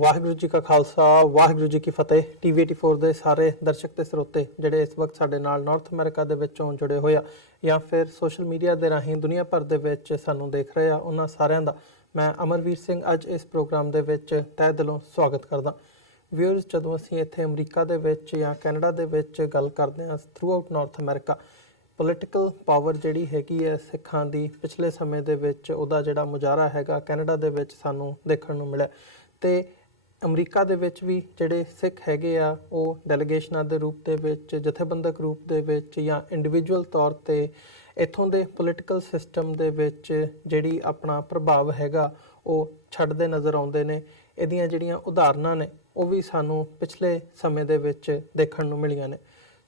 ਵਾਹਿਗੁਰੂ ਜੀ ਕਾ ਖਾਲਸਾ ਵਾਹਿਗੁਰੂ ਜੀ ਕੀ ਫਤਿਹ। ਟੀਵੀ 84 ਦੇ ਸਾਰੇ ਦਰਸ਼ਕ ਤੇ ਸਰੋਤੇ ਜਿਹੜੇ ਇਸ ਵਕਤ ਸਾਡੇ ਨਾਲ ਨਾਰਥ ਅਮਰੀਕਾ ਦੇ ਵਿੱਚੋਂ ਜੁੜੇ ਹੋਏ ਆ ਜਾਂ ਫਿਰ ਸੋਸ਼ਲ ਮੀਡੀਆ ਦੇ ਰਾਹੀਂ ਦੁਨੀਆ ਭਰ ਦੇ ਵਿੱਚ ਸਾਨੂੰ ਦੇਖ ਰਹੇ ਆ, ਉਹਨਾਂ ਸਾਰਿਆਂ ਦਾ ਮੈਂ ਅਮਰਵੀਰ ਸਿੰਘ ਅੱਜ ਇਸ ਪ੍ਰੋਗਰਾਮ ਦੇ ਵਿੱਚ ਤਹਿ ਦਿਲੋਂ ਸਵਾਗਤ ਕਰਦਾ। ਵਿਊਅਰਸ, ਜਦੋਂ ਅਸੀਂ ਇੱਥੇ ਅਮਰੀਕਾ ਦੇ ਵਿੱਚ ਜਾਂ ਕੈਨੇਡਾ ਦੇ ਵਿੱਚ ਗੱਲ ਕਰਦੇ ਹਾਂ through out north America, political power ਜਿਹੜੀ ਹੈਗੀ ਹੈ ਸਿੱਖਾਂ ਦੀ ਪਿਛਲੇ ਸਮੇਂ ਦੇ ਵਿੱਚ ਉਹਦਾ ਜਿਹੜਾ ਮੁਜ਼ਾਹਰਾ ਹੈਗਾ ਕੈਨੇਡਾ ਦੇ ਵਿੱਚ ਸਾਨੂੰ ਦੇਖਣ ਨੂੰ ਮਿਲਿਆ। ਤੇ ਅਮਰੀਕਾ ਦੇ ਵਿੱਚ ਵੀ ਜਿਹੜੇ ਸਿੱਖ ਹੈਗੇ ਆ ਉਹ ਡੈਲੀਗੇਸ਼ਨਾਂ ਦੇ ਰੂਪ ਦੇ ਵਿੱਚ, ਜਥੇਬੰਦਕ ਰੂਪ ਦੇ ਵਿੱਚ ਜਾਂ ਇੰਡੀਵਿਜੂਅਲ ਤੌਰ 'ਤੇ ਇੱਥੋਂ ਦੇ ਪੋਲੀਟੀਕਲ ਸਿਸਟਮ ਦੇ ਵਿੱਚ ਜਿਹੜੀ ਆਪਣਾ ਪ੍ਰਭਾਵ ਹੈਗਾ ਉਹ ਛੱਡਦੇ ਨਜ਼ਰ ਆਉਂਦੇ ਨੇ। ਇਹਦੀਆਂ ਜਿਹੜੀਆਂ ਉਦਾਹਰਨਾਂ ਨੇ ਉਹ ਵੀ ਸਾਨੂੰ ਪਿਛਲੇ ਸਮੇਂ ਦੇ ਵਿੱਚ ਦੇਖਣ ਨੂੰ ਮਿਲੀਆਂ ਨੇ।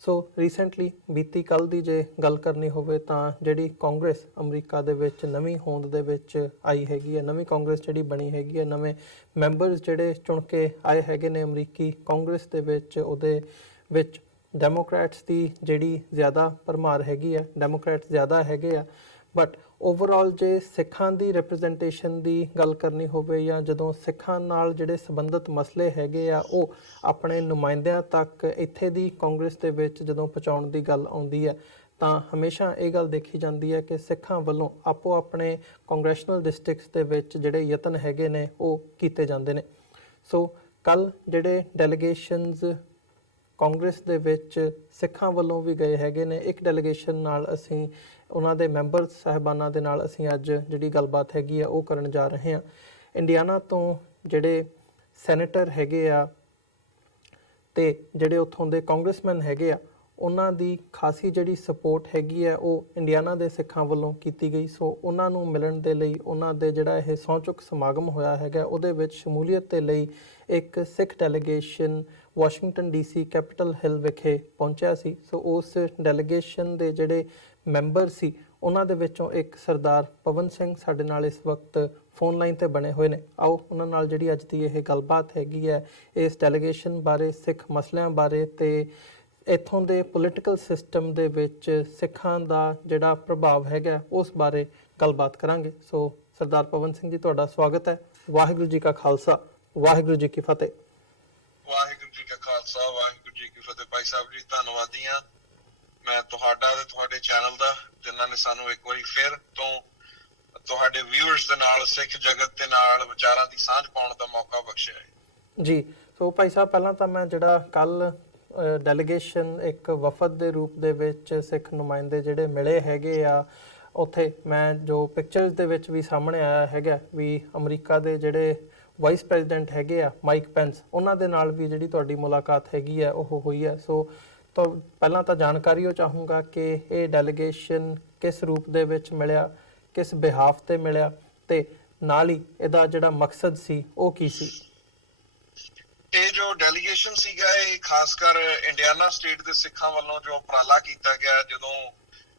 ਸੋ ਰੀਸੈਂਟਲੀ ਬੀਤੀ ਕੱਲ੍ਹ ਦੀ ਜੇ ਗੱਲ ਕਰਨੀ ਹੋਵੇ ਤਾਂ ਜਿਹੜੀ ਕਾਂਗਰਸ ਅਮਰੀਕਾ ਦੇ ਵਿੱਚ ਨਵੀਂ ਹੋਂਦ ਦੇ ਵਿੱਚ ਆਈ ਹੈਗੀ ਹੈ, ਨਵੀਂ ਕਾਂਗਰਸ ਜਿਹੜੀ ਬਣੀ ਹੈਗੀ ਹੈ, ਨਵੇਂ ਮੈਂਬਰਸ ਜਿਹੜੇ ਚੁਣ ਕੇ ਆਏ ਹੈਗੇ ਨੇ ਅਮਰੀਕੀ ਕਾਂਗਰਸ ਦੇ ਵਿੱਚ, ਉਹਦੇ ਵਿੱਚ ਡੈਮੋਕ੍ਰੈਟਸ ਦੀ ਜਿਹੜੀ ਜ਼ਿਆਦਾ ਭਰਮਾਰ ਹੈਗੀ ਹੈ, ਡੈਮੋਕ੍ਰੈਟਸ ਜ਼ਿਆਦਾ ਹੈਗੇ ਆ। ਬਟ ਓਵਰਆਲ ਜੇ ਸਿੱਖਾਂ ਦੀ ਰਿਪਰੈਜ਼ੈਂਟੇਸ਼ਨ ਦੀ ਗੱਲ ਕਰਨੀ ਹੋਵੇ ਜਾਂ ਜਦੋਂ ਸਿੱਖਾਂ ਨਾਲ ਜਿਹੜੇ ਸੰਬੰਧਿਤ ਮਸਲੇ ਹੈਗੇ ਆ ਉਹ ਆਪਣੇ ਨੁਮਾਇੰਦਿਆਂ ਤੱਕ ਇੱਥੇ ਦੀ ਕਾਂਗਰਸ ਦੇ ਵਿੱਚ ਜਦੋਂ ਪਹੁੰਚਾਉਣ ਦੀ ਗੱਲ ਆਉਂਦੀ ਹੈ ਤਾਂ ਹਮੇਸ਼ਾ ਇਹ ਗੱਲ ਦੇਖੀ ਜਾਂਦੀ ਹੈ ਕਿ ਸਿੱਖਾਂ ਵੱਲੋਂ ਆਪੋ ਆਪਣੇ ਕਾਂਗਰੈਸ਼ਨਲ ਡਿਸਟ੍ਰਿਕਟਸ ਦੇ ਵਿੱਚ ਜਿਹੜੇ ਯਤਨ ਹੈਗੇ ਨੇ ਉਹ ਕੀਤੇ ਜਾਂਦੇ ਨੇ। ਸੋ ਕੱਲ੍ਹ ਜਿਹੜੇ ਡੈਲੀਗੇਸ਼ਨਸ ਕਾਂਗਰਸ ਦੇ ਵਿੱਚ ਸਿੱਖਾਂ ਵੱਲੋਂ ਵੀ ਗਏ ਹੈਗੇ ਨੇ, ਇੱਕ ਡੈਲੀਗੇਸ਼ਨ ਨਾਲ ਅਸੀਂ ਉਹਨਾਂ ਦੇ ਮੈਂਬਰ ਸਾਹਿਬਾਨਾਂ ਦੇ ਨਾਲ ਅਸੀਂ ਅੱਜ ਜਿਹੜੀ ਗੱਲਬਾਤ ਹੈਗੀ ਆ ਉਹ ਕਰਨ ਜਾ ਰਹੇ ਹਾਂ। ਇੰਡੀਆਨਾ ਤੋਂ ਜਿਹੜੇ ਸੈਨੇਟਰ ਹੈਗੇ ਆ ਤੇ ਜਿਹੜੇ ਉੱਥੋਂ ਦੇ ਕਾਂਗਰਸਮੈਨ ਹੈਗੇ ਆ ਉਹਨਾਂ ਦੀ ਖਾਸੀ ਜਿਹੜੀ ਸਪੋਰਟ ਹੈਗੀ ਹੈ ਉਹ ਇੰਡੀਆਨਾ ਦੇ ਸਿੱਖਾਂ ਵੱਲੋਂ ਕੀਤੀ ਗਈ। ਸੋ ਉਹਨਾਂ ਨੂੰ ਮਿਲਣ ਦੇ ਲਈ ਉਹਨਾਂ ਦੇ ਜਿਹੜਾ ਇਹ ਸਹੁੰ ਚੁੱਕ ਸਮਾਗਮ ਹੋਇਆ ਹੈਗਾ ਉਹਦੇ ਵਿੱਚ ਸ਼ਮੂਲੀਅਤ ਦੇ ਲਈ ਇੱਕ ਸਿੱਖ ਡੈਲੀਗੇਸ਼ਨ ਵਾਸ਼ਿੰਗਟਨ DC ਕੈਪੀਟਲ ਹਿੱਲ ਵਿਖੇ ਪਹੁੰਚਿਆ ਸੀ। ਸੋ ਉਸ ਡੈਲੀਗੇਸ਼ਨ ਦੇ ਜਿਹੜੇ ਮੈਂਬਰ ਸੀ ਉਹਨਾਂ ਦੇ ਵਿੱਚੋਂ ਇੱਕ ਸਰਦਾਰ ਪਵਨ ਸਿੰਘ ਸਾਡੇ ਨਾਲ ਇਸ ਵਕਤ ਫੋਨ ਲਾਈਨ ਤੇ ਬਣੇ ਹੋਏ ਨੇ। ਆਓ ਉਹਨਾਂ ਨਾਲ ਜਿਹੜੀ ਅੱਜ ਦੀ ਇਹ ਗੱਲਬਾਤ ਹੈਗੀ ਹੈ ਇਸ ਡੈਲੀਗੇਸ਼ਨ ਬਾਰੇ, ਸਿੱਖ ਮਸਲਿਆਂ ਬਾਰੇ ਤੇ ਇੱਥੋਂ ਦੇ ਪੋਲੀਟੀਕਲ ਸਿਸਟਮ ਦੇ ਵਿੱਚ ਸਿੱਖਾਂ ਦਾ ਜਿਹੜਾ ਪ੍ਰਭਾਵ ਹੈਗਾ ਉਸ ਬਾਰੇ ਗੱਲਬਾਤ ਕਰਾਂਗੇ। ਸੋ ਸਰਦਾਰ ਪਵਨ ਸਿੰਘ ਜੀ, ਤੁਹਾਡਾ ਸਵਾਗਤ ਹੈ। ਵਾਹਿਗੁਰੂ ਜੀ ਕਾ ਖਾਲਸਾ ਵਾਹਿਗੁਰੂ ਜੀ ਕੀ ਫਤਿਹ। ਵਾਹਿਗੁਰੂ ਜੀ ਕਾ ਖਾਲਸਾ ਵਾਹਿਗੁਰੂ ਜੀ ਕੀ ਫਤਿਹ। ਭਾਈ ਸਾਹਿਬ ਜੀ, ਧੰਨਵਾਦੀ ਹਾਂ ਮੈਂ ਤੁਹਾਡਾ ਤੇ ਤੁਹਾਡੇ ਚੈਨਲ ਦਾ, ਜਿਨ੍ਹਾਂ ਨੇ ਸਾਨੂੰ ਇੱਕ ਵਾਰੀ ਫਿਰ ਤੋਂ ਤੁਹਾਡੇ ਵਿਊਅਰਸ ਦੇ ਨਾਲ ਸਿੱਖ ਜਗਤ ਦੇ ਨਾਲ ਵਿਚਾਰਾਂ ਦੀ ਸਾਂਝ ਪਾਉਣ ਦਾ ਮੌਕਾ ਬਖਸ਼ਿਆ ਹੈ ਜੀ। ਸੋ ਭਾਈ ਸਾਹਿਬ, ਪਹਿਲਾਂ ਤਾਂ ਮੈਂ ਜਿਹੜਾ ਕੱਲ ਡੈਲੀਗੇਸ਼ਨ ਇੱਕ ਵਫਦ ਦੇ ਰੂਪ ਦੇ ਵਿੱਚ ਸਿੱਖ ਨੁਮਾਇੰਦੇ ਜਿਹੜੇ ਮਿਲੇ ਹੈਗੇ ਆ ਉੱਥੇ, ਮੈਂ ਜੋ ਪਿਕਚਰਸ ਦੇ ਵਿੱਚ ਵੀ ਸਾਹਮਣੇ ਆਇਆ ਹੈਗਾ ਵੀ ਅਮਰੀਕਾ ਦੇ ਜਿਹੜੇ ਵਾਈਸ ਪ੍ਰੈਜ਼ੀਡੈਂਟ ਹੈਗੇ ਆ ਮਾਈਕ ਪੈਂਸ, ਉਹਨਾਂ ਦੇ ਨਾਲ ਵੀ ਜਿਹੜੀ ਤੁਹਾਡੀ ਮੁਲਾਕਾਤ ਹੈਗੀ ਆ ਉਹ ਹੋਈ ਹੈ। ਸੋ ਤਾਂ ਪਹਿਲਾਂ ਤਾਂ ਜਾਣਕਾਰੀ ਉਹ ਚਾਹੂੰਗਾ ਕਿ ਇਹ ਡੈਲੀਗੇਸ਼ਨ ਕਿਸ ਰੂਪ ਦੇ ਵਿੱਚ ਮਿਲਿਆ, ਕਿਸ ਬਿਹਾਫ ਤੇ ਮਿਲਿਆ ਤੇ ਨਾਲ ਹੀ ਇਹਦਾ ਜਿਹੜਾ ਮਕਸਦ ਸੀ ਉਹ ਕੀ ਸੀ। ਇਹ ਜੋ ਡੈਲੀਗੇਸ਼ਨ ਸੀਗਾ ਇਹ ਖਾਸ ਕਰ ਇੰਡੀਆਨਾ ਸਟੇਟ ਦੇ ਸਿੱਖਾਂ ਵੱਲੋਂ ਜੋ ਉਪਰਾਲਾ ਕੀਤਾ ਗਿਆ ਜਦੋਂ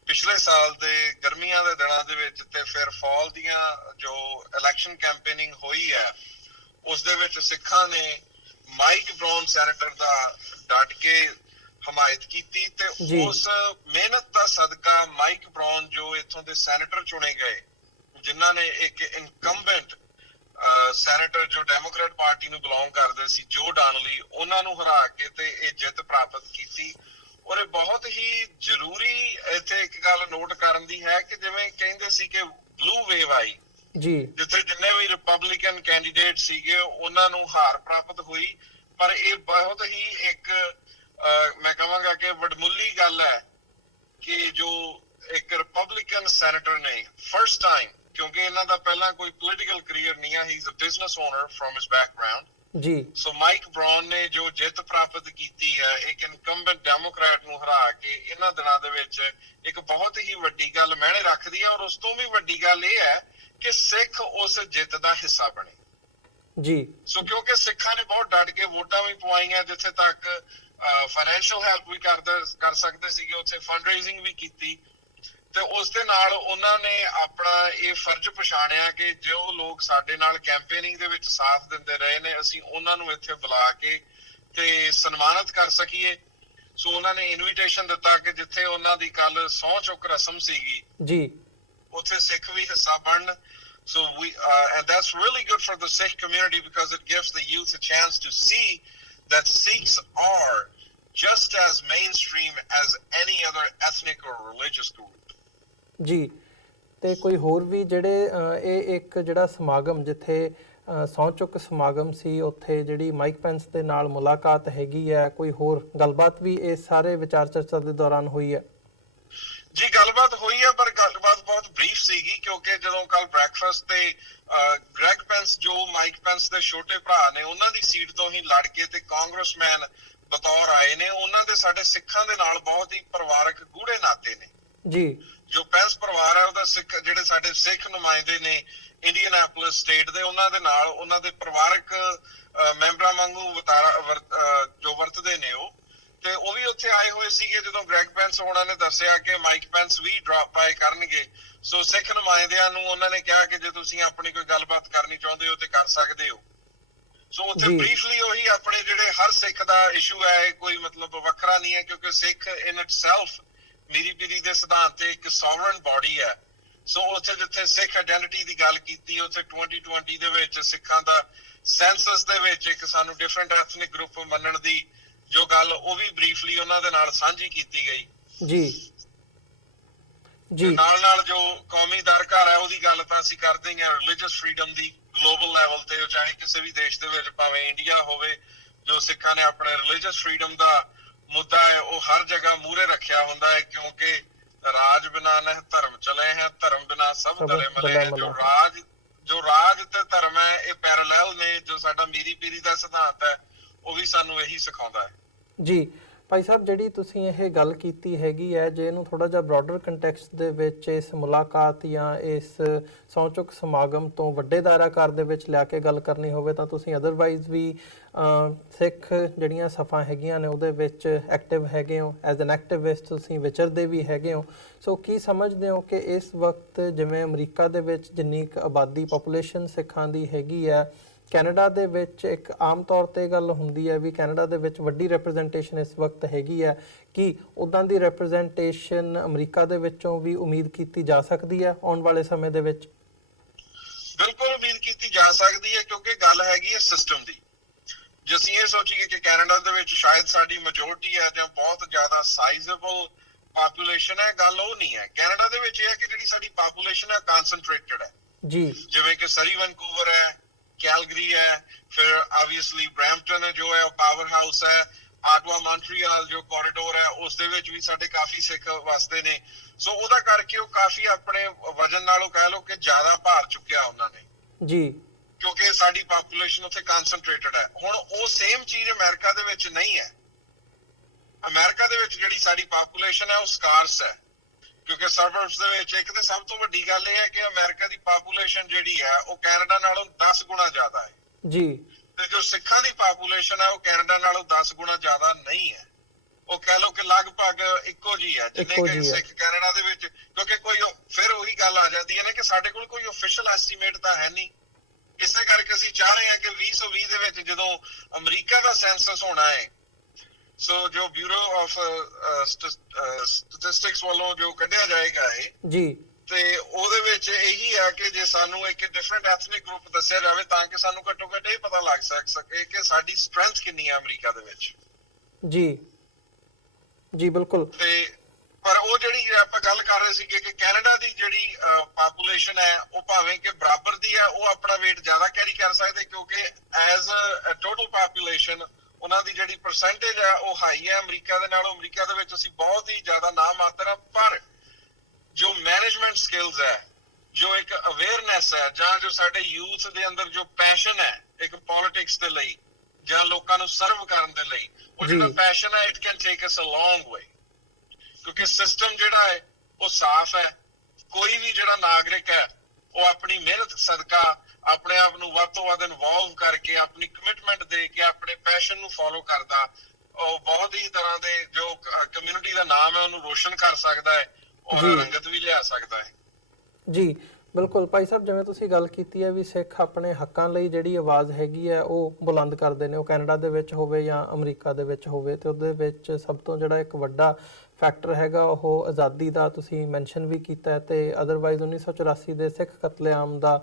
ਪਿਛਲੇ ਸਾਲ ਦੇ ਗਰਮੀਆਂ ਦੇ ਦਿਨਾਂ ਦੇ ਵਿੱਚ ਤੇ ਫਿਰ ਫਾਲ ਦੀਆਂ ਜੋ ਇਲੈਕਸ਼ਨ ਕੈਂਪੇਨਿੰਗ ਹੋਈ ਹੈ ਉਸ ਦੇ ਵਿੱਚ ਸਿੱਖਾਂ ਨੇ ਮਾਈਕ ਬ੍ਰਾਉਨ ਸੈਨੇਟਰ ਦਾ ਡਟ ਕੇ ਹਮਾਇਤ ਕੀਤੀ ਤੇ ਉਸ ਮਿਹਨਤ ਦਾ ਸਦਕਾ ਮਾਈਕ ਬ੍ਰਾਉਨ ਜੋ ਇੱਥੋਂ ਦੇ ਸੈਨੇਟਰ ਚੁਣੇ ਗਏ, ਜਿਨ੍ਹਾਂ ਨੇ ਇੱਕ ਇਨਕੰਬੈਂਟ ਸੈਨੇਟਰ ਜੋ ਡੈਮੋਕ੍ਰੇਟ ਪਾਰਟੀ ਨੂੰ ਬਿਲੋਂਗ ਕਰਦੇ ਸੀ ਜੋ ਡਾਨਲੀ, ਉਹਨਾਂ ਨੂੰ ਹਰਾ ਕੇ ਤੇ ਇਹ ਜਿੱਤ ਪ੍ਰਾਪਤ ਕੀਤੀ। ਔਰ ਇਹ ਬਹੁਤ ਹੀ ਜ਼ਰੂਰੀ ਇੱਥੇ ਇੱਕ ਗੱਲ ਨੋਟ ਕਰਨ ਦੀ ਹੈ ਕਿ ਜਿਵੇਂ ਕਹਿੰਦੇ ਸੀ ਕਿ ਬਲੂ ਵੇਵ ਆਈ ਜੀ, ਜਿੱਥੇ ਜਿੰਨੇ ਵੀ ਰਿਪਬਲਿਕਨ ਕੈਂਡੀਡੇਟ ਸੀਗੇ ਉਹਨਾਂ ਨੂੰ ਹਾਰ ਪ੍ਰਾਪਤ ਹੋਈ, ਪਰ ਇਹ ਬਹੁਤ ਹੀ ਇੱਕ ਮੈਂ ਕਹਾਂਗਾ ਕਿ ਵਡਮੁੱਲੀ ਗੱਲ ਹੈ ਕਿ ਜੋ ਇੱਕ ਰਿਪਬਲਿਕਨ ਸੈਨੇਟਰ ਨੇ ਫਰਸਟ ਟਾਈਮ, ਕਿਉਂਕਿ ਇਹਨਾਂ ਦਾ ਪਹਿਲਾਂ ਕੋਈ ਪੋਲੀਟੀਕਲ ਕਰੀਅਰ ਨਹੀਂ ਹੈ, he is a business owner firm his background ਜੀ। ਸੋ ਮਾਈਕ ਬ੍ਰਾਉਨ ਨੇ ਜੋ ਜਿੱਤ ਪ੍ਰਾਪਤ ਕੀਤੀ ਹੈ ਇੱਕ ਇਨਕੰਬੈਂਟ ਡੈਮੋਕ੍ਰੈਟ ਨੂੰ ਹਰਾ ਕੇ, ਇਹਨਾਂ ਦਿਨਾਂ ਦੇ ਵਿੱਚ ਇੱਕ ਬਹੁਤ ਹੀ ਵੱਡੀ ਗੱਲ ਮਾਇਨੇ ਰੱਖਦੀ ਹੈ। ਔਰ ਉਸ ਤੋਂ ਵੀ ਵੱਡੀ ਗੱਲ ਇਹ ਹੈ ਕਿ ਸਿੱਖ ਉਸ ਜਿੱਤ ਦਾ ਹਿੱਸਾ ਬਣੇ ਜੀ। ਸੋ ਕਿਉਂਕਿ ਸਿੱਖਾਂ ਨੇ ਬਹੁਤ ਡਟ ਕੇ ਵੋਟਾਂ ਵੀ ਪਵਾਈਆਂ, ਜਿੱਥੇ ਤੱਕ ਫਾਈਨੈਂਸ਼ੀਅਲ ਹੈਲਪ ਵੀ ਕਰ ਸਕਦੇ ਸੀਗੇ, ਉੱਥੇ ਫੰਡ ਰੇਜ਼ਿੰਗ ਵੀ ਕੀਤੀ ਤੇ ਉਸ ਦੇ ਨਾਲ ਉਹਨਾਂ ਨੇ ਆਪਣਾ ਇਹ ਫਰਜ਼ ਪਛਾਣਿਆ ਕਿ ਜੋ ਲੋਕ ਸਾਡੇ ਨਾਲ ਕੈਂਪੇਨਿੰਗ ਦੇ ਵਿੱਚ ਸਾਥ ਦਿੰਦੇ ਰਹੇ ਨੇ ਅਸੀਂ ਉਹਨਾਂ ਨੂੰ ਇੱਥੇ ਬੁਲਾ ਕੇ ਤੇ ਸਨਮਾਨਿਤ ਕਰ ਸਕੀਏ। ਸੋ ਉਹਨਾਂ ਨੇ ਇਨਵੀਟੇਸ਼ਨ ਦਿੱਤਾ ਕਿ ਜਿੱਥੇ ਉਹਨਾਂ ਦੀ ਕੱਲ ਸਹੁੰ ਚੁੱਕ ਰਸਮ ਸੀਗੀ ਜੀ, ਉੱਥੇ ਸਿੱਖ ਵੀ ਹਿੱਸਾ ਬਣਨ So and that's really good for the Sikh community because it gives the youth a chance to see that Sikhs are just as mainstream as any other ethnic or religious group. ਜੀ ਤੇ ਕੋਈ ਹੋਰ ਵੀ ਜਿਹੜੇ ਇਹ ਇੱਕ ਜਿਹੜਾ ਸਮਾਗਮ ਜਿੱਥੇ ਸਹੁੰ ਚੁੱਕ ਸਮਾਗਮ ਸੀ ਉੱਥੇ ਜਿਹੜੀ ਮਾਈਕ ਪੈਂਸ ਦੇ ਨਾਲ ਮੁਲਾਕਾਤ ਹੈਗੀ ਹੈ, ਕੋਈ ਹੋਰ ਗੱਲਬਾਤ ਵੀ ਇਸ ਸਾਰੇ ਵਿਚਾਰ ਚਰਚਾ ਦੇ ਦੌਰਾਨ ਹੋਈ ਹੈ? ਜੀ ਗੱਲਬਾਤ ਹੋਈ ਹੈ, ਪਰ ਗੱਲਬਾਤ ਬਹੁਤ ਬਰੀਫ ਸੀਗੀ ਕਿਉਂਕਿ ਜਦੋਂ ਕੱਲ ਬ੍ਰੈਕਫਾਸਟ ਤੇ ਗ੍ਰੈਗ ਪੈਂਸ ਜੋ ਮਾਈਕ ਪੈਂਸ ਦੇ ਛੋਟੇ ਭਰਾ ਨੇ ਉਹਨਾਂ ਦੀ ਸੀਟ ਤੋਂ ਹੀ ਲੜ ਕੇ ਤੇ ਕਾਂਗਰਸਮੈਨ ਬਤੌਰ ਆਏ ਨੇ, ਉਹਨਾਂ ਦੇ ਸਾਡੇ ਸਿੱਖਾਂ ਦੇ ਨਾਲ ਬਹੁਤ ਹੀ ਪਰਿਵਾਰਕ ਗੂੜੇ ਨਾਤੇ ਨੇ ਜੀ। ਜੋ ਪੈਂਸ ਪਰਿਵਾਰ ਹੈ ਉਹਦਾ ਸਿੱਖ ਜਿਹੜੇ ਸਾਡੇ ਸਿੱਖ ਨੁਮਾਇੰਦੇ ਨੇ ਇੰਡੀਅਨਾਪੋਲਿਸ ਸਟੇਟ ਦੇ, ਉਹਨਾਂ ਦੇ ਨਾਲ ਉਹਨਾਂ ਦੇ ਪਰਿਵਾਰਕ ਮੈਂਬਰਾਂ ਵਾਂਗੂ ਜੋ ਵਰਤਦੇ ਨੇ ਉਹ, ਤੇ ਉਹ ਵੀ ਉੱਥੇ ਆਏ ਹੋਏ ਸੀਗੇ। ਜਦੋਂ ਗ੍ਰੈਗ ਪੈਂਸ ਉਹਨਾਂ ਨੇ ਦੱਸਿਆ ਕਿ ਮਾਈਕ ਪੈਂਸ ਵੀ ਡ੍ਰੌਪ ਬਾਏ ਕਰਨਗੇ, ਸੋ ਸਿੱਖ ਨੁਮਾਇੰਦਿਆਂ ਨੂੰ ਉਹਨਾਂ ਨੇ ਕਿਹਾ ਕਿ ਜੇ ਤੁਸੀਂ ਆਪਣੀ ਕੋਈ ਗੱਲਬਾਤ ਕਰਨੀ ਚਾਹੁੰਦੇ ਹੋ ਤੇ ਕਰ ਸਕਦੇ ਹੋ। ਸੋ ਉੱਥੇ ਬਰੀਫਲੀ ਉਹੀ ਆਪਣੇ ਜਿਹੜੇ ਹਰ ਸਿੱਖ ਦਾ ਇਸ਼ੂ ਹੈ, ਕੋਈ ਮਤਲਬ ਵੱਖਰਾ ਨਹੀਂ ਹੈ ਕਿਉਂਕਿ ਸਿੱਖ ਇਨ ਇਟਸੈਲਫ ਮੀਰੀ ਪੀਰੀ ਦੇ ਸਿਧਾਂਤ ਤੇ ਇੱਕ ਸੋਵਰਨ ਬਾਡੀ ਹੈ। ਸੋ ਉੱਥੇ ਜਿੱਥੇ ਸਿੱਖ ਆਇਡੈਂਟੀਟੀ ਦੀ ਗੱਲ ਕੀਤੀ, ਉੱਥੇ 2020 ਦੇ ਵਿੱਚ ਸਿੱਖਾਂ ਦਾ ਸੈਂਸਸ ਦੇ ਵਿੱਚ ਇੱਕ ਸਾਨੂੰ ਡਿਫਰੈਂਟ ਐਥਨਿਕ ਗਰੁੱਪ ਮੰਨਣ ਦੀ ਜੋ ਗੱਲ ਉਹ ਵੀ ਬਰੀਫਲੀ ਉਹਨਾਂ ਦੇ ਨਾਲ ਸਾਂਝੀ ਕੀਤੀ ਗਈ ਜੀ ਜੀ। ਨਾਲ ਜੋ ਕੌਮੀ ਦਰਕਾਰ ਹੈ ਉਹਦੀ ਗੱਲ ਤਾਂ ਅਸੀਂ ਕਰਦੇ ਹਾਂ ਰਿਲੀਜੀਅਸ ਫਰੀडम ਦੀ ਗਲੋਬਲ ਲੈਵਲ ਤੇ, ਚਾਹੇ ਕਿਸੇ ਵੀ ਦੇਸ਼ ਦੇ ਵਿੱਚ ਭਾਵੇਂ ਇੰਡੀਆ ਹੋਵੇ, ਜੋ ਸਿੱਖਾਂ ਨੇ ਆਪਣੇ ਰਿਲੀਜੀਅਸ ਫਰੀडम ਦਾ ਮੁੱਦਾ ਹੈ ਉਹ ਹਰ ਜਗ੍ਹਾ ਮੂਹਰੇ ਰੱਖਿਆ ਹੁੰਦਾ ਹੈ ਕਿਉਂਕਿ ਰਾਜ ਬਿਨਾਂ ਨਾ ਧਰਮ ਚਲੇ ਹੈ, ਧਰਮ ਬਿਨਾਂ ਸਭ ਧਰੇ ਮਲੇ ਹੈ। ਜੋ ਰਾਜ ਤੇ ਧਰਮ ਹੈ ਇਹ ਪੈਰਲਲ ਨੇ, ਜੋ ਸਾਡਾ ਮੀਰੀ ਪੀਰੀ ਦਾ ਸਿਧਾਂਤ ਹੈ ਉਹ ਵੀ ਸਾਨੂੰ ਇਹੀ ਸਿਖਾਉਂਦਾ ਹੈ। ਜੀ ਭਾਈ ਸਾਹਿਬ, ਜਿਹੜੀ ਤੁਸੀਂ ਇਹ ਗੱਲ ਕੀਤੀ ਹੈਗੀ ਹੈ, ਜੇ ਇਹਨੂੰ ਥੋੜਾ ਜਿਹਾ ਬ੍ਰੌਡਰ ਕੰਟੈਕਸਟ ਦੇ ਵਿੱਚ ਇਸ ਮੁਲਾਕਾਤ ਜਾਂ ਇਸ ਸਹੁੰ ਚੁੱਕ ਸਮਾਗਮ ਤੋਂ ਵੱਡੇ ਦਾਇਰਾਕਾਰ ਦੇ ਵਿੱਚ ਲਿਆ ਕੇ ਗੱਲ ਕਰਨੀ ਹੋਵੇ ਤਾਂ ਤੁਸੀਂ ਅਦਰਵਾਈਜ਼ ਵੀ ਸਿੱਖ ਜਿਹੜੀਆਂ ਸਫਾ ਹੈਗੀਆਂ ਨੇ ਉਹਦੇ ਵਿੱਚ ਐਕਟਿਵ ਹੈਗੇ ਹੋ, ਐਜ਼ ਐਨ ਐਕਟਿਵਿਸਟ ਤੁਸੀਂ ਵਿਚਰਦੇ ਵੀ ਹੈਗੇ ਹੋ। ਸੋ ਕੀ ਸਮਝਦੇ ਹੋ ਕਿ ਇਸ ਵਕਤ ਜਿਵੇਂ ਅਮਰੀਕਾ ਦੇ ਵਿੱਚ ਜਿੰਨੀ ਕੁ ਆਬਾਦੀ ਪੋਪੂਲੇਸ਼ਨ ਸਿੱਖਾਂ ਦੀ ਹੈਗੀ ਹੈ, ਕੈਨੇਡਾ ਦੇ ਵਿੱਚ ਇੱਕ ਆਮ ਤੌਰ ਤੇ ਗੱਲ ਹੁੰਦੀ ਹੈ ਵੀ ਕੈਨੇਡਾ ਦੇ ਵਿੱਚ ਵੱਡੀ ਰਿਪਰੈਜ਼ੈਂਟੇਸ਼ਨ ਇਸ ਵਕਤ ਹੈਗੀ ਹੈ, ਕਿ ਉੱਦਾਂ ਦੀ ਰਿਪਰੈਜ਼ੈਂਟੇਸ਼ਨ ਅਮਰੀਕਾ ਦੇ ਵਿੱਚੋਂ ਵੀ ਉਮੀਦ ਕੀਤੀ ਜਾ ਸਕਦੀ ਹੈ ਆਉਣ ਵਾਲੇ ਸਮੇਂ ਦੇ ਵਿੱਚ? ਬਿਲਕੁਲ ਉਮੀਦ ਕੀਤੀ ਜਾ ਸਕਦੀ ਹੈ ਕਿਉਂਕਿ ਗੱਲ ਹੈਗੀ ਹੈ ਸਿਸਟਮ ਦੀ। ਜੇ ਅਸੀਂ ਇਹ ਸੋਚੀਏ ਕਿ ਕੈਨੇਡਾ ਦੇ ਵਿੱਚ ਸ਼ਾਇਦ ਸਾਡੀ ਮੈਜੋਰਟੀ ਹੈ ਜਾਂ ਬਹੁਤ ਜ਼ਿਆਦਾ ਸਾਈਜ਼ੇਬਲ ਪਾਪੂਲੇਸ਼ਨ ਹੈ, ਗੱਲ ਉਹ ਨਹੀਂ ਹੈ। ਕੈਨੇਡਾ ਦੇ ਵਿੱਚ ਇਹ ਹੈ ਕਿ ਜਿਹੜੀ ਸਾਡੀ ਪਾਪੂਲੇਸ਼ਨ ਹੈ ਕਨਸੈਂਟਰੇਟਡ ਹੈ ਜੀ, ਜਿਵੇਂ ਕਿ ਸਰੀ ਵੈਨਕੂਵਰ ਹੈ, ਕੈਲਗਰੀ ਹੈ, ਫਿਰ ਆਬਵੀਅਸਲੀ ਬ੍ਰੈਂਪਟਨ ਜੋ ਹੈ ਉਹ ਪਾਵਰ ਹਾਊਸ ਹੈ, ਆਟਵਾ ਮੌਂਟਰੀਅਲ ਜੋ ਕੋਰੀਡੋਰ ਹੈ ਉਸ ਦੇ ਵਿੱਚ ਵੀ ਸਾਡੇ ਕਾਫੀ ਸਿੱਖ ਵਸਦੇ ਨੇ। ਸੋ ਉਹਦਾ ਕਰਕੇ ਉਹ ਕਾਫੀ ਆਪਣੇ ਵਜਨ ਨਾਲੋਂ ਕਹਿ ਲਓ ਕਿ ਜ਼ਿਆਦਾ ਭਾਰ ਚੁੱਕਿਆ ਉਹਨਾਂ ਨੇ ਜੀ, ਕਿਉਂਕਿ ਸਾਡੀ ਪਾਪੂਲੇਸ਼ਨ ਉੱਥੇ ਕਨਸੈਂਟਰੇਟਡ ਹੈ। ਹੁਣ ਉਹ ਸੇਮ ਚੀਜ਼ ਅਮਰੀਕਾ ਦੇ ਵਿੱਚ ਨਹੀਂ ਹੈ। ਅਮਰੀਕਾ ਦੇ ਵਿੱਚ ਜਿਹੜੀ ਸਾਡੀ ਪਾਪੂਲੇਸ਼ਨ ਹੈ ਉਹ ਸਕਾਰਸ ਹੈ ਕਿਉਂਕਿ ਸਰਬਰਬਸ ਦੇ ਵਿੱਚ ਇੱਕ ਤੇ ਸਭ ਤੋਂ ਵੱਡੀ ਗੱਲ ਇਹ ਹੈ ਕਿ ਅਮਰੀਕਾ ਦੀ ਪਾਪੂਲੇਸ਼ਨ ਜਿਹੜੀ ਹੈ ਉਹ ਕੈਨੇਡਾ ਨਾਲੋਂ 10 ਗੁਣਾ ਜ਼ਿਆਦਾ ਹੈ ਜੀ, ਤੇ ਜੋ ਸਿੱਖਾਂ ਦੀ ਪਾਪੂਲੇਸ਼ਨ ਹੈ ਉਹ ਕੈਨੇਡਾ ਨਾਲੋਂ 10 ਗੁਣਾ ਜ਼ਿਆਦਾ ਨਹੀਂ ਹੈ। ਉਹ ਕਹਿ ਲਓ ਕਿ ਲਗਭਗ ਇੱਕੋ ਜੀ ਹੈ ਜਿੰਨੇ ਕਿ ਸਿੱਖ ਕੈਨੇਡਾ ਦੇ ਵਿੱਚ, ਕਿਉਂਕਿ ਕੋਈ ਫਿਰ ਉਹੀ ਗੱਲ ਆ ਜਾਂਦੀ ਹੈ ਨਾ ਕਿ ਸਾਡੇ ਕੋਲ ਕੋਈ ਆਫੀਸ਼ੀਅਲ ਐਸਟੀਮੇਟ ਤਾਂ ਹੈ ਨਹੀਂ। ਇਸੇ ਕਰਕੇ ਅਸੀਂ ਚਾਹ ਰਹੇ ਹਾਂ ਕਿ 2020 ਦੇ ਵਿੱਚ ਜਦੋਂ ਅਮਰੀਕਾ ਦਾ ਸੈਂਸਸ ਹੋਣਾ ਹੈ, ਸੋ ਜੋ ਬਿਊਰੋ ਆਫ ਸਟੈਟਿਸਟਿਕਸ ਵੱਲੋਂ ਜੋ ਕੱਢਿਆ ਜਾਏਗਾ ਇਹ ਜੀ, ਤੇ ਉਹਦੇ ਵਿੱਚ ਇਹੀ ਹੈ ਕਿ ਜੇ ਸਾਨੂੰ ਇੱਕ ਡਿਫਰੈਂਟ ਐਥਨਿਕ ਗਰੁੱਪ ਦੱਸਿਆ ਜਾਵੇ ਤਾਂ ਕਿ ਸਾਨੂੰ ਘੱਟੋ ਘੱਟ ਇਹ ਪਤਾ ਲੱਗ ਸਕੇ ਕਿ ਸਾਡੀ ਸਟਰੈਂਥ ਕਿੰਨੀ ਹੈ ਅਮਰੀਕਾ ਦੇ ਵਿੱਚ ਜੀ ਜੀ ਬਿਲਕੁਲ। ਤੇ ਪਰ ਉਹ ਜਿਹੜੀ ਆਪਾਂ ਗੱਲ ਕਰ ਰਹੇ ਸੀਗੇ ਕਿ ਕੈਨੇਡਾ ਦੀ ਜਿਹੜੀ ਪਾਪੂਲੇਸ਼ਨ ਹੈ ਉਹ ਭਾਵੇਂ ਕਿ ਬਰਾਬਰ ਦੀ ਹੈ, ਉਹ ਆਪਣਾ weight ਜ਼ਿਆਦਾ ਕੈਰੀ ਕਰ ਸਕਦੇ ਕਿਉਂਕਿ ਐਜ਼ ਅ ਟੋਟਲ ਪਾਪੂਲੇਸ਼ਨ ਉਹਨਾਂ ਦੀ ਜਿਹੜੀ ਪਰਸੈਂਟੇਜ ਹੈ ਉਹ ਹਾਈ ਹੈ ਅਮਰੀਕਾ ਦੇ ਨਾਲੋਂ। ਅਮਰੀਕਾ ਦੇ ਵਿੱਚ ਅਸੀਂ ਬਹੁਤ ਹੀ ਜ਼ਿਆਦਾ ਨਾਮ ਮਾਤਰ ਹਾਂ, ਪਰ ਜੋ ਮੈਨੇਜਮੈਂਟ ਸਕਿੱਲਸ ਹੈ, ਜੋ ਇੱਕ ਅਵੇਅਰਨੈਸ ਹੈ, ਜਾਂ ਜੋ ਸਾਡੇ ਯੂਥ ਦੇ ਅੰਦਰ ਜੋ ਪੈਸ਼ਨ ਹੈ ਇੱਕ ਪੋਲਿਟਿਕਸ ਦੇ ਲਈ ਜਾਂ ਲੋਕਾਂ ਨੂੰ ਸਰਵ ਕਰਨ ਦੇ ਲਈ, ਉਹ ਜਿਹੜਾ ਪੈਸ਼ਨ ਹੈ ਇਟ ਕੈਨ ਟੇਕ ਅਸ ਅ ਲੌਂਗ ਵੇ ਕਿਉਂਕਿ ਸਿਸਟਮ ਜਿਹੜਾ ਹੈ ਉਹ ਸਾਫ਼ ਹੈ। ਕੋਈ ਵੀ ਜਿਹੜਾ ਨਾਗਰਿਕ ਹੈ ਉਹ ਆਪਣੀ ਮਿਹਨਤ ਸਦਕਾ ਆਪਣੇ ਆਪ ਨੂੰ ਵੱਧ ਤੋਂ ਵੱਧ ਇਨਵੋਲਵ ਕਰਕੇ ਆਪਣੀ ਕਮਿਟਮੈਂਟ ਦੇ ਕੇ ਆਪਣੇ ਪੈਸ਼ਨ ਨੂੰ ਫੋਲੋ ਕਰਦਾ, ਉਹ ਬਹੁਤ ਹੀ ਤਰ੍ਹਾਂ ਦੇ ਜੋ ਕਮਿਊਨਿਟੀ ਦਾ ਨਾਮ ਹੈ ਉਹਨੂੰ ਰੋਸ਼ਨ ਕਰ ਸਕਦਾ ਹੈ ਔਰ ਰੰਗਤ ਵੀ ਲਿਆ ਸਕਦਾ ਹੈ ਜੀ। ਬਿਲਕੁਲ ਭਾਈ ਸਾਹਿਬ, ਜਿਵੇਂ ਤੁਸੀਂ ਗੱਲ ਕੀਤੀ ਹੈ ਵੀ ਸਿੱਖ ਆਪਣੇ ਹੱਕਾਂ ਲਈ ਜਿਹੜੀ ਆਵਾਜ਼ ਹੈਗੀ ਹੈ ਉਹ ਬੁਲੰਦ ਕਰਦੇ ਨੇ, ਉਹ ਕੈਨੇਡਾ ਦੇ ਵਿੱਚ ਹੋਵੇ ਜਾਂ ਅਮਰੀਕਾ ਦੇ ਵਿੱਚ ਹੋਵੇ, ਤੇ ਉਹਦੇ ਵਿੱਚ ਸਭ ਤੋਂ ਜਿਹੜਾ ਇੱਕ ਵੱਡਾ ਫੈਕਟਰ ਹੈਗਾ ਉਹ ਆਜ਼ਾਦੀ ਦਾ ਤੁਸੀਂ ਮੈਂਸ਼ਨ ਵੀ ਕੀਤਾ ਤੇ ਅਦਰਵਾਈਜ਼ 1984 ਦੇ ਸਿੱਖ ਕਤਲੇਆਮ ਦਾ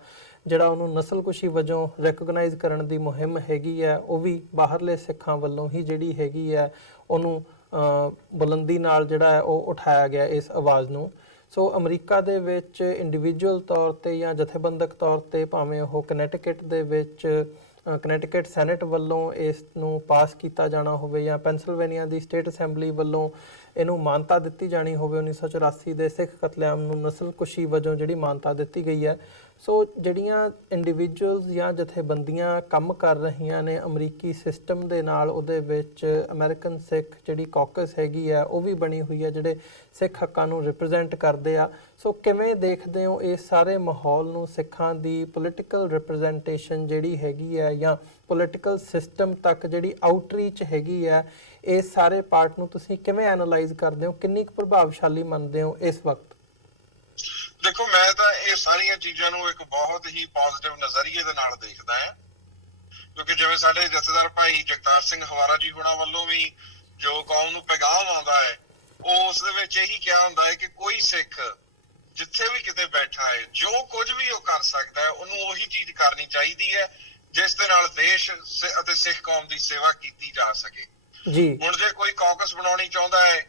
ਜਿਹੜਾ ਉਹਨੂੰ ਨਸਲਕੁਸ਼ੀ ਵਜੋਂ ਰੈਕਗਨਾਈਜ਼ ਕਰਨ ਦੀ ਮੁਹਿੰਮ ਹੈਗੀ ਹੈ ਉਹ ਵੀ ਬਾਹਰਲੇ ਸਿੱਖਾਂ ਵੱਲੋਂ ਹੀ ਜਿਹੜੀ ਹੈਗੀ ਹੈ ਉਹਨੂੰ ਬੁਲੰਦੀ ਨਾਲ ਜਿਹੜਾ ਹੈ ਉਹ ਉਠਾਇਆ ਗਿਆ ਇਸ ਆਵਾਜ਼ ਨੂੰ। ਸੋ ਅਮਰੀਕਾ ਦੇ ਵਿੱਚ ਇੰਡੀਵਿਜੂਅਲ ਤੌਰ ਤੇ ਜਾਂ ਜਥੇਬੰਦਕ ਤੌਰ ਤੇ ਭਾਵੇਂ ਉਹ ਕਨੈਟਿਕਟ ਦੇ ਵਿੱਚ ਕਨੈਟਿਕਟ ਸੈਨੇਟ ਵੱਲੋਂ ਇਸ ਨੂੰ ਪਾਸ ਕੀਤਾ ਜਾਣਾ ਹੋਵੇ ਜਾਂ ਪੈਨਸਿਲਵੇਨੀਆ ਦੀ ਸਟੇਟ ਅਸੈਂਬਲੀ ਵੱਲੋਂ ਇਹਨੂੰ ਮਾਨਤਾ ਦਿੱਤੀ ਜਾਣੀ ਹੋਵੇ 1984 ਦੇ ਸਿੱਖ ਕਤਲੇਆਮ ਨੂੰ ਨਸਲਕੁਸ਼ੀ ਵਜੋਂ ਜਿਹੜੀ ਮਾਨਤਾ ਦਿੱਤੀ ਗਈ ਹੈ। ਸੋ ਜਿਹੜੀਆਂ ਇੰਡੀਵਿਜੂਅਲਸ ਜਾਂ ਜਥੇਬੰਦੀਆਂ ਕੰਮ ਕਰ ਰਹੀਆਂ ਨੇ ਅਮਰੀਕੀ ਸਿਸਟਮ ਦੇ ਨਾਲ, ਉਹਦੇ ਵਿੱਚ ਅਮਰੀਕਨ ਸਿੱਖ ਜਿਹੜੀ ਕਾਕਸ ਹੈਗੀ ਆ ਉਹ ਵੀ ਬਣੀ ਹੋਈ ਹੈ ਜਿਹੜੇ ਸਿੱਖ ਹੱਕਾਂ ਨੂੰ ਰਿਪਰੈਜ਼ੈਂਟ ਕਰਦੇ ਆ। ਸੋ ਕਿਵੇਂ ਦੇਖਦੇ ਹੋ ਇਸ ਸਾਰੇ ਮਾਹੌਲ ਨੂੰ, ਸਿੱਖਾਂ ਦੀ ਪੋਲੀਟੀਕਲ ਰਿਪਰੈਜ਼ੈਂਟੇਸ਼ਨ ਜਿਹੜੀ ਹੈਗੀ ਹੈ ਜਾਂ ਪੋਲੀਟੀਕਲ ਸਿਸਟਮ ਤੱਕ ਜਿਹੜੀ ਆਊਟਰੀਚ ਹੈਗੀ ਹੈ, ਇਸ ਸਾਰੇ ਪਾਰਟ ਨੂੰ ਤੁਸੀਂ ਕਿਵੇਂ ਐਨਾਲਾਈਜ਼ ਕਰਦੇ ਹੋ, ਕਿੰਨੀ ਕੁ ਪ੍ਰਭਾਵਸ਼ਾਲੀ ਮੰਨਦੇ ਹੋ ਇਸ ਵਕਤ? ਦੇਖੋ, ਮੈਂ ਤਾਂ ਇਹ ਸਾਰੀਆਂ ਚੀਜ਼ਾਂ ਨੂੰ ਇੱਕ ਬਹੁਤ ਹੀ ਪੋਜ਼ਿਟਿਵ ਨਜ਼ਰੀਏ ਦੇ ਨਾਲ ਦੇਖਦਾ ਹਾਂ, ਕਿਉਂਕਿ ਜਿਵੇਂ ਸਾਡੇ ਜਥੇਦਾਰ ਭਾਈ ਜਗਤਾਰ ਸਿੰਘ ਹਵਾਰਾ ਜੀ ਹੋਣਾ ਵੱਲੋਂ ਵੀ ਜੋ ਕੌਮ ਨੂੰ ਪੈਗਾਮ ਆਉਂਦਾ ਹੈ, ਉਹ ਉਸ ਦੇ ਵਿੱਚ ਇਹੀ ਕਿਹਾ ਹੁੰਦਾ ਹੈ ਕਿ ਕੋਈ ਸਿੱਖ ਜਿੱਥੇ ਵੀ ਕਿਤੇ ਬੈਠਾ ਹੈ, ਜੋ ਕੁਝ ਵੀ ਉਹ ਕਰ ਸਕਦਾ ਹੈ, ਉਹਨੂੰ ਉਹੀ ਚੀਜ਼ ਕਰਨੀ ਚਾਹੀਦੀ ਹੈ ਜਿਸ ਦੇ ਨਾਲ ਦੇਸ਼ ਅਤੇ ਸਿੱਖ ਕੌਮ ਦੀ ਸੇਵਾ ਕੀਤੀ ਜਾ ਸਕੇ। ਜੀ, ਹੁਣ ਜੇ ਕੋਈ ਕਾਕਸ ਬਣਾਉਣੀ ਚਾਹੁੰਦਾ ਹੈ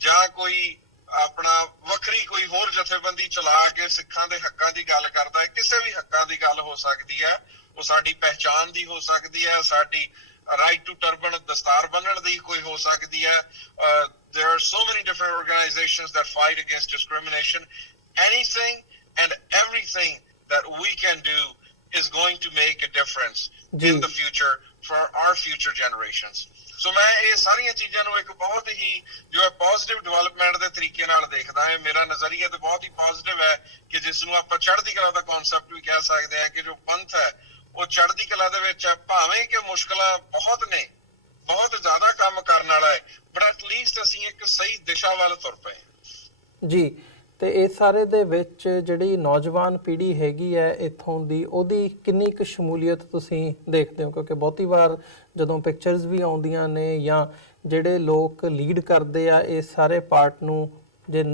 ਜਾਂ ਕੋਈ ਆਪਣਾ ਵੱਖਰੀ ਕੋਈ ਹੋਰ ਜਥੇਬੰਦੀ ਚਲਾ ਕੇ ਸਿੱਖਾਂ ਦੇ ਹੱਕਾਂ ਦੀ ਗੱਲ ਕਰਦਾ ਹੈ, ਕਿਸੇ ਵੀ ਹੱਕਾਂ ਦੀ ਗੱਲ ਹੋ ਸਕਦੀ ਹੈ, ਉਹ ਸਾਡੀ ਪਹਿਚਾਣ ਦੀ ਹੋ ਸਕਦੀ ਹੈ, ਸਾਡੀ ਰਾਈਟ ਟੂ ਟਰਬਨ ਦਸਤਾਰ ਬੰਨਣ ਦੀ ਕੋਈ ਹੋ ਸਕਦੀ ਹੈ। there are so many different organizations that fight against discrimination. Anything and everything that we can do is going to make a difference in the future for our future generations. ਸੋ ਮੈਂ ਇਹ ਸਾਰੀਆਂ ਚੀਜ਼ਾਂ ਨੂੰ ਇੱਕ ਬਹੁਤ ਹੀ ਜੋ ਹੈ ਪੋਜ਼ਿਟਿਵ ਡਿਵੈਲਪਮੈਂਟ ਦੇ ਤਰੀਕੇ ਨਾਲ ਦੇਖਦਾ ਹਾਂ। ਮੇਰਾ ਨਜ਼ਰੀਆ ਤਾਂ ਬਹੁਤ ਹੀ ਪੋਜ਼ਿਟਿਵ ਹੈ ਕਿ ਜਿਸ ਨੂੰ ਆਪਾਂ ਚੜ੍ਹਦੀ ਕਲਾ ਦਾ ਕਨਸੈਪਟ ਵੀ ਕਹਿ ਸਕਦੇ ਹਾਂ ਕਿ ਜੋ ਪੰਥ ਹੈ ਉਹ ਚੜ੍ਹਦੀ ਕਲਾ ਦੇ ਵਿੱਚ ਹੈ, ਭਾਵੇਂ ਕਿ ਮੁਸ਼ਕਲਾਂ ਬਹੁਤ ਨੇ, ਬਹੁਤ ਜ਼ਿਆਦਾ ਕੰਮ ਕਰਨ ਵਾਲਾ ਹੈ, ਬਟ ਐਟਲੀਸਟ ਅਸੀਂ ਇੱਕ ਸਹੀ ਦਿਸ਼ਾ ਵੱਲ ਤੁਰ ਪਏ। ਜੀ, ਤੇ ਇਸ ਸਾਰੇ ਦੇ ਵਿੱਚ ਜਿਹੜੀ ਨੌਜਵਾਨ ਪੀੜ੍ਹੀ ਹੈਗੀ ਹੈ ਇੱਥੋਂ ਦੀ, ਉਹਦੀ ਕਿੰਨੀ ਕੁ ਸ਼ਮੂਲੀਅਤ ਤੁਸੀਂ ਦੇਖਦੇ ਹੋ? ਕਿਉਂਕਿ ਬਹੁਤੀ ਵਾਰ ਜਦੋਂ ਪਿਕਚਰਸ ਵੀ ਆਉਂਦੀਆਂ ਨੇ ਜਾਂ ਜਿਹੜੇ ਲੋਕ ਲੀਡ ਕਰਦੇ ਆ ਇਸ ਸਾਰੇ ਪਾਰਟ ਨੂੰ, ਜੇ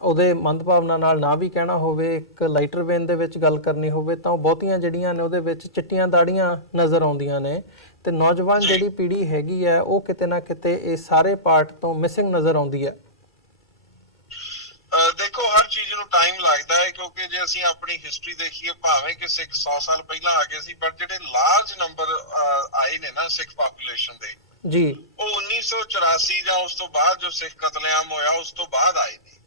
ਉਹਦੇ ਮੰਦਭਾਵਨਾ ਨਾਲ ਨਾ ਵੀ ਕਹਿਣਾ ਹੋਵੇ, ਇੱਕ ਲਾਈਟਰ ਵੇਨ ਦੇ ਵਿੱਚ ਗੱਲ ਕਰਨੀ ਹੋਵੇ, ਤਾਂ ਉਹ ਬਹੁਤੀਆਂ ਜਿਹੜੀਆਂ ਨੇ ਉਹਦੇ ਵਿੱਚ ਚਿੱਟੀਆਂ ਦਾੜੀਆਂ ਨਜ਼ਰ ਆਉਂਦੀਆਂ ਨੇ ਤੇ ਨੌਜਵਾਨ ਜਿਹੜੀ ਪੀੜ੍ਹੀ ਹੈਗੀ ਹੈ ਉਹ ਕਿਤੇ ਨਾ ਕਿਤੇ ਇਸ ਸਾਰੇ ਪਾਰਟ ਤੋਂ ਮਿਸਿੰਗ ਨਜ਼ਰ ਆਉਂਦੀ ਹੈ। ਦੇਖੋ, ਹਰ ਚੀਜ਼ ਨੂੰ ਟਾਈਮ ਲੱਗਦਾ ਹੈ, ਕਿਉਂਕਿ ਜੇ ਅਸੀਂ ਆਪਣੀ ਹਿਸਟਰੀ ਦੇਖੀਏ, ਭਾਵੇਂ ਕਿ ਸਿੱਖ 100 ਸਾਲ ਪਹਿਲਾਂ ਆ ਗਏ ਸੀ, ਪਰ ਜਿਹੜੇ ਲਾਰਜ ਨੰਬਰ ਆਏ ਨੇ ਨਾ ਸਿੱਖ ਪਾਪੂਲੇਸ਼ਨ ਦੇ ਜੀ, ਉਹ 1984 ਜਾਂ ਉਸ ਤੋਂ ਬਾਅਦ ਜੋ ਸਿੱਖ ਕਤਲੇਆਮ ਹੋਇਆ ਉਸ ਤੋਂ ਬਾਅਦ ਆਏ ਨੇ।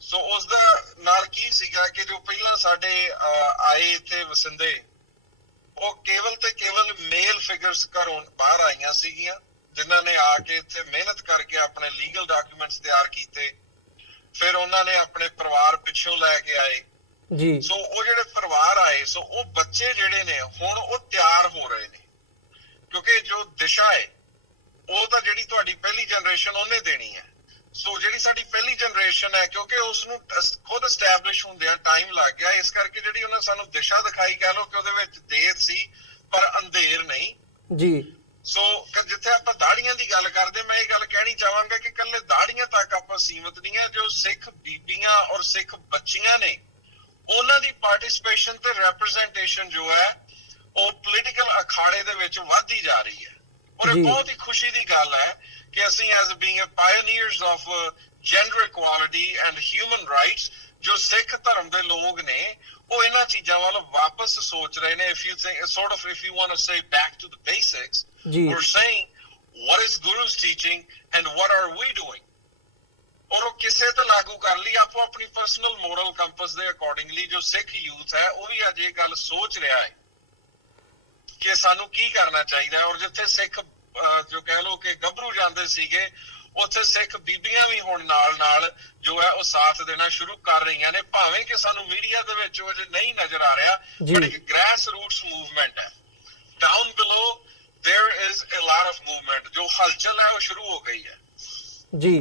ਸੋ ਉਸ ਦਾ ਨਾਲ ਕੀ ਸੀਗਾ ਕਿ ਜੋ ਪਹਿਲਾਂ ਸਾਡੇ ਆਏ ਇੱਥੇ ਵਸਿੰਦੇ, ਉਹ ਕੇਵਲ ਤੇ ਕੇਵਲ ਮੇਲ ਫਿਗਰਸ ਘਰੋਂ ਬਾਹਰ ਆਈਆਂ ਸੀਗੀਆਂ, ਜਿਨ੍ਹਾਂ ਨੇ ਆ ਕੇ ਇੱਥੇ ਮਿਹਨਤ ਕਰਕੇ ਆਪਣੇ ਲੀਗਲ ਡਾਕੂਮੈਂਟਸ ਤਿਆਰ ਕੀਤੇ, ਫਿਰ ਉਹਨਾਂ ਨੇ ਆਪਣੇ ਪਰਿਵਾਰ ਪਿੱਛੋਂ ਲੈ ਕੇ ਆਏ ਜੀ। ਸੋ ਉਹ ਜਿਹੜੇ ਪਰਿਵਾਰ ਆਏ, ਸੋ ਉਹ ਬੱਚੇ ਜਿਹੜੇ ਨੇ ਹੁਣ ਉਹ ਤਿਆਰ ਹੋ ਰਹੇ ਨੇ, ਕਿਉਂਕਿ ਜੋ ਦਿਸ਼ਾ ਹੈ ਉਹ ਤਾਂ ਜਿਹੜੀ ਤੁਹਾਡੀ ਪਹਿਲੀ ਜਨਰੇਸ਼ਨ ਉਹਨੇ ਦੇਣੀ ਹੈ। ਸੋ ਜਿਹੜੀ ਸਾਡੀ ਪਹਿਲੀ ਜਨਰੇਸ਼ਨ ਹੈ, ਕਿਉਂਕਿ ਉਸ ਨੂੰ ਖੁਦ ਐਸਟੈਬਲਿਸ਼ ਹੁੰਦਿਆਂ ਟਾਈਮ ਲੱਗ ਗਿਆ, ਇਸ ਕਰਕੇ ਜਿਹੜੀ ਉਹਨੇ ਸਾਨੂੰ ਦਿਸ਼ਾ ਦਿਖਾਈ, ਕਹਿ ਲਓ ਕਿ ਉਹਦੇ ਵਿੱਚ ਦੇਰ ਸੀ ਪਰ ਅੰਧੇਰ ਨਹੀਂ ਜੀ। ਸੋ ਜਿੱਥੇ ਆਪਾਂ ਦਾੜੀਆਂ ਦੀ ਗੱਲ ਕਰਦੇ, ਮੈਂ ਇਹ ਗੱਲ ਕਹਿਣੀ ਚਾਹਾਂਗਾ ਕਿ ਇਕੱਲੇ ਦਾੜੀਆਂ ਤੱਕ ਆਪਾਂ ਸੀਮਤ ਨਹੀਂ ਹੈ। ਜੋ ਸਿੱਖ ਬੀਬੀਆਂ ਔਰ ਸਿੱਖ ਬੱਚੀਆਂ ਨੇ, ਉਹਨਾਂ ਦੀ ਪਾਰਟਿਸਿਪੇਸ਼ਨ ਤੇ ਰੈਪਰੈਜ਼ੈਂਟੇਸ਼ਨ ਜੋ ਹੈ ਉਹ ਪੋਲੀਟੀਕਲ ਅਖਾੜੇ ਦੇ ਵਿੱਚ ਵੱਧਦੀ ਜਾ ਰਹੀ ਹੈ। ਔਰ ਇਹ ਬਹੁਤ ਹੀ ਖੁਸ਼ੀ ਦੀ ਗੱਲ ਹੈ ਕਿ ਅਸੀਂ as being a pioneers of gender equality and human rights, ਜੋ ਸਿੱਖ ਧਰਮ ਦੇ ਲੋਕ ਨੇ ਉਹ ਇਹਨਾਂ ਚੀਜ਼ਾਂ ਵੱਲ ਵਾਪਸ ਸੋਚ ਰਹੇ ਨੇ। if you think sort of if you want to say back to the basics, we're saying what is Guru's teaching and what are we doing? ਔਰ ਉਹ ਕਿਸੇ ਤੇ ਲਾਗੂ ਕਰ ਲਈ ਆਪੋ ਆਪਣੀ ਪਰਸਨਲ ਮੋਰਲ ਕੰਪਸ ਦੇ ਅਕੋਰਡਿੰਗਲੀ। ਜੋ ਸਿੱਖ ਯੂਥ ਹੈ ਉਹ ਵੀ ਅੱਜ ਇਹ ਗੱਲ ਸੋਚ ਰਿਹਾ ਹੈ ਕਿ ਸਾਨੂੰ ਕੀ ਕਰਨਾ ਚਾਹੀਦਾ ਹੈ। ਔਰ ਜਿੱਥੇ ਸਿੱਖ ਜੋ ਕਹਿ ਲਓ ਕਿ ਗੱਭਰੂ ਜਾਂਦੇ ਸੀਗੇ, ਉੱਥੇ ਸਿੱਖ ਬੀਬੀਆਂ ਵੀ ਹੁਣ ਨਾਲ ਜੋ ਹੈ ਉਹ ਸਾਥ ਦੇਣਾ ਸ਼ੁਰੂ ਕਰ ਰਹੀਆਂ ਨੇ, ਭਾਵੇਂ ਕਿ ਸਾਨੂੰ ਮੀਡੀਆ ਦੇ ਵਿੱਚ ਉਹ ਨਹੀਂ ਨਜ਼ਰ ਆ ਰਿਹਾ, ਪਰ ਇੱਕ ਗ੍ਰੈਸ ਰੂਟਸ ਮੂਵਮੈਂਟ ਹੈ। Down below there is a lot of movement, जो हलचल है वो शुरू हो गई है जी।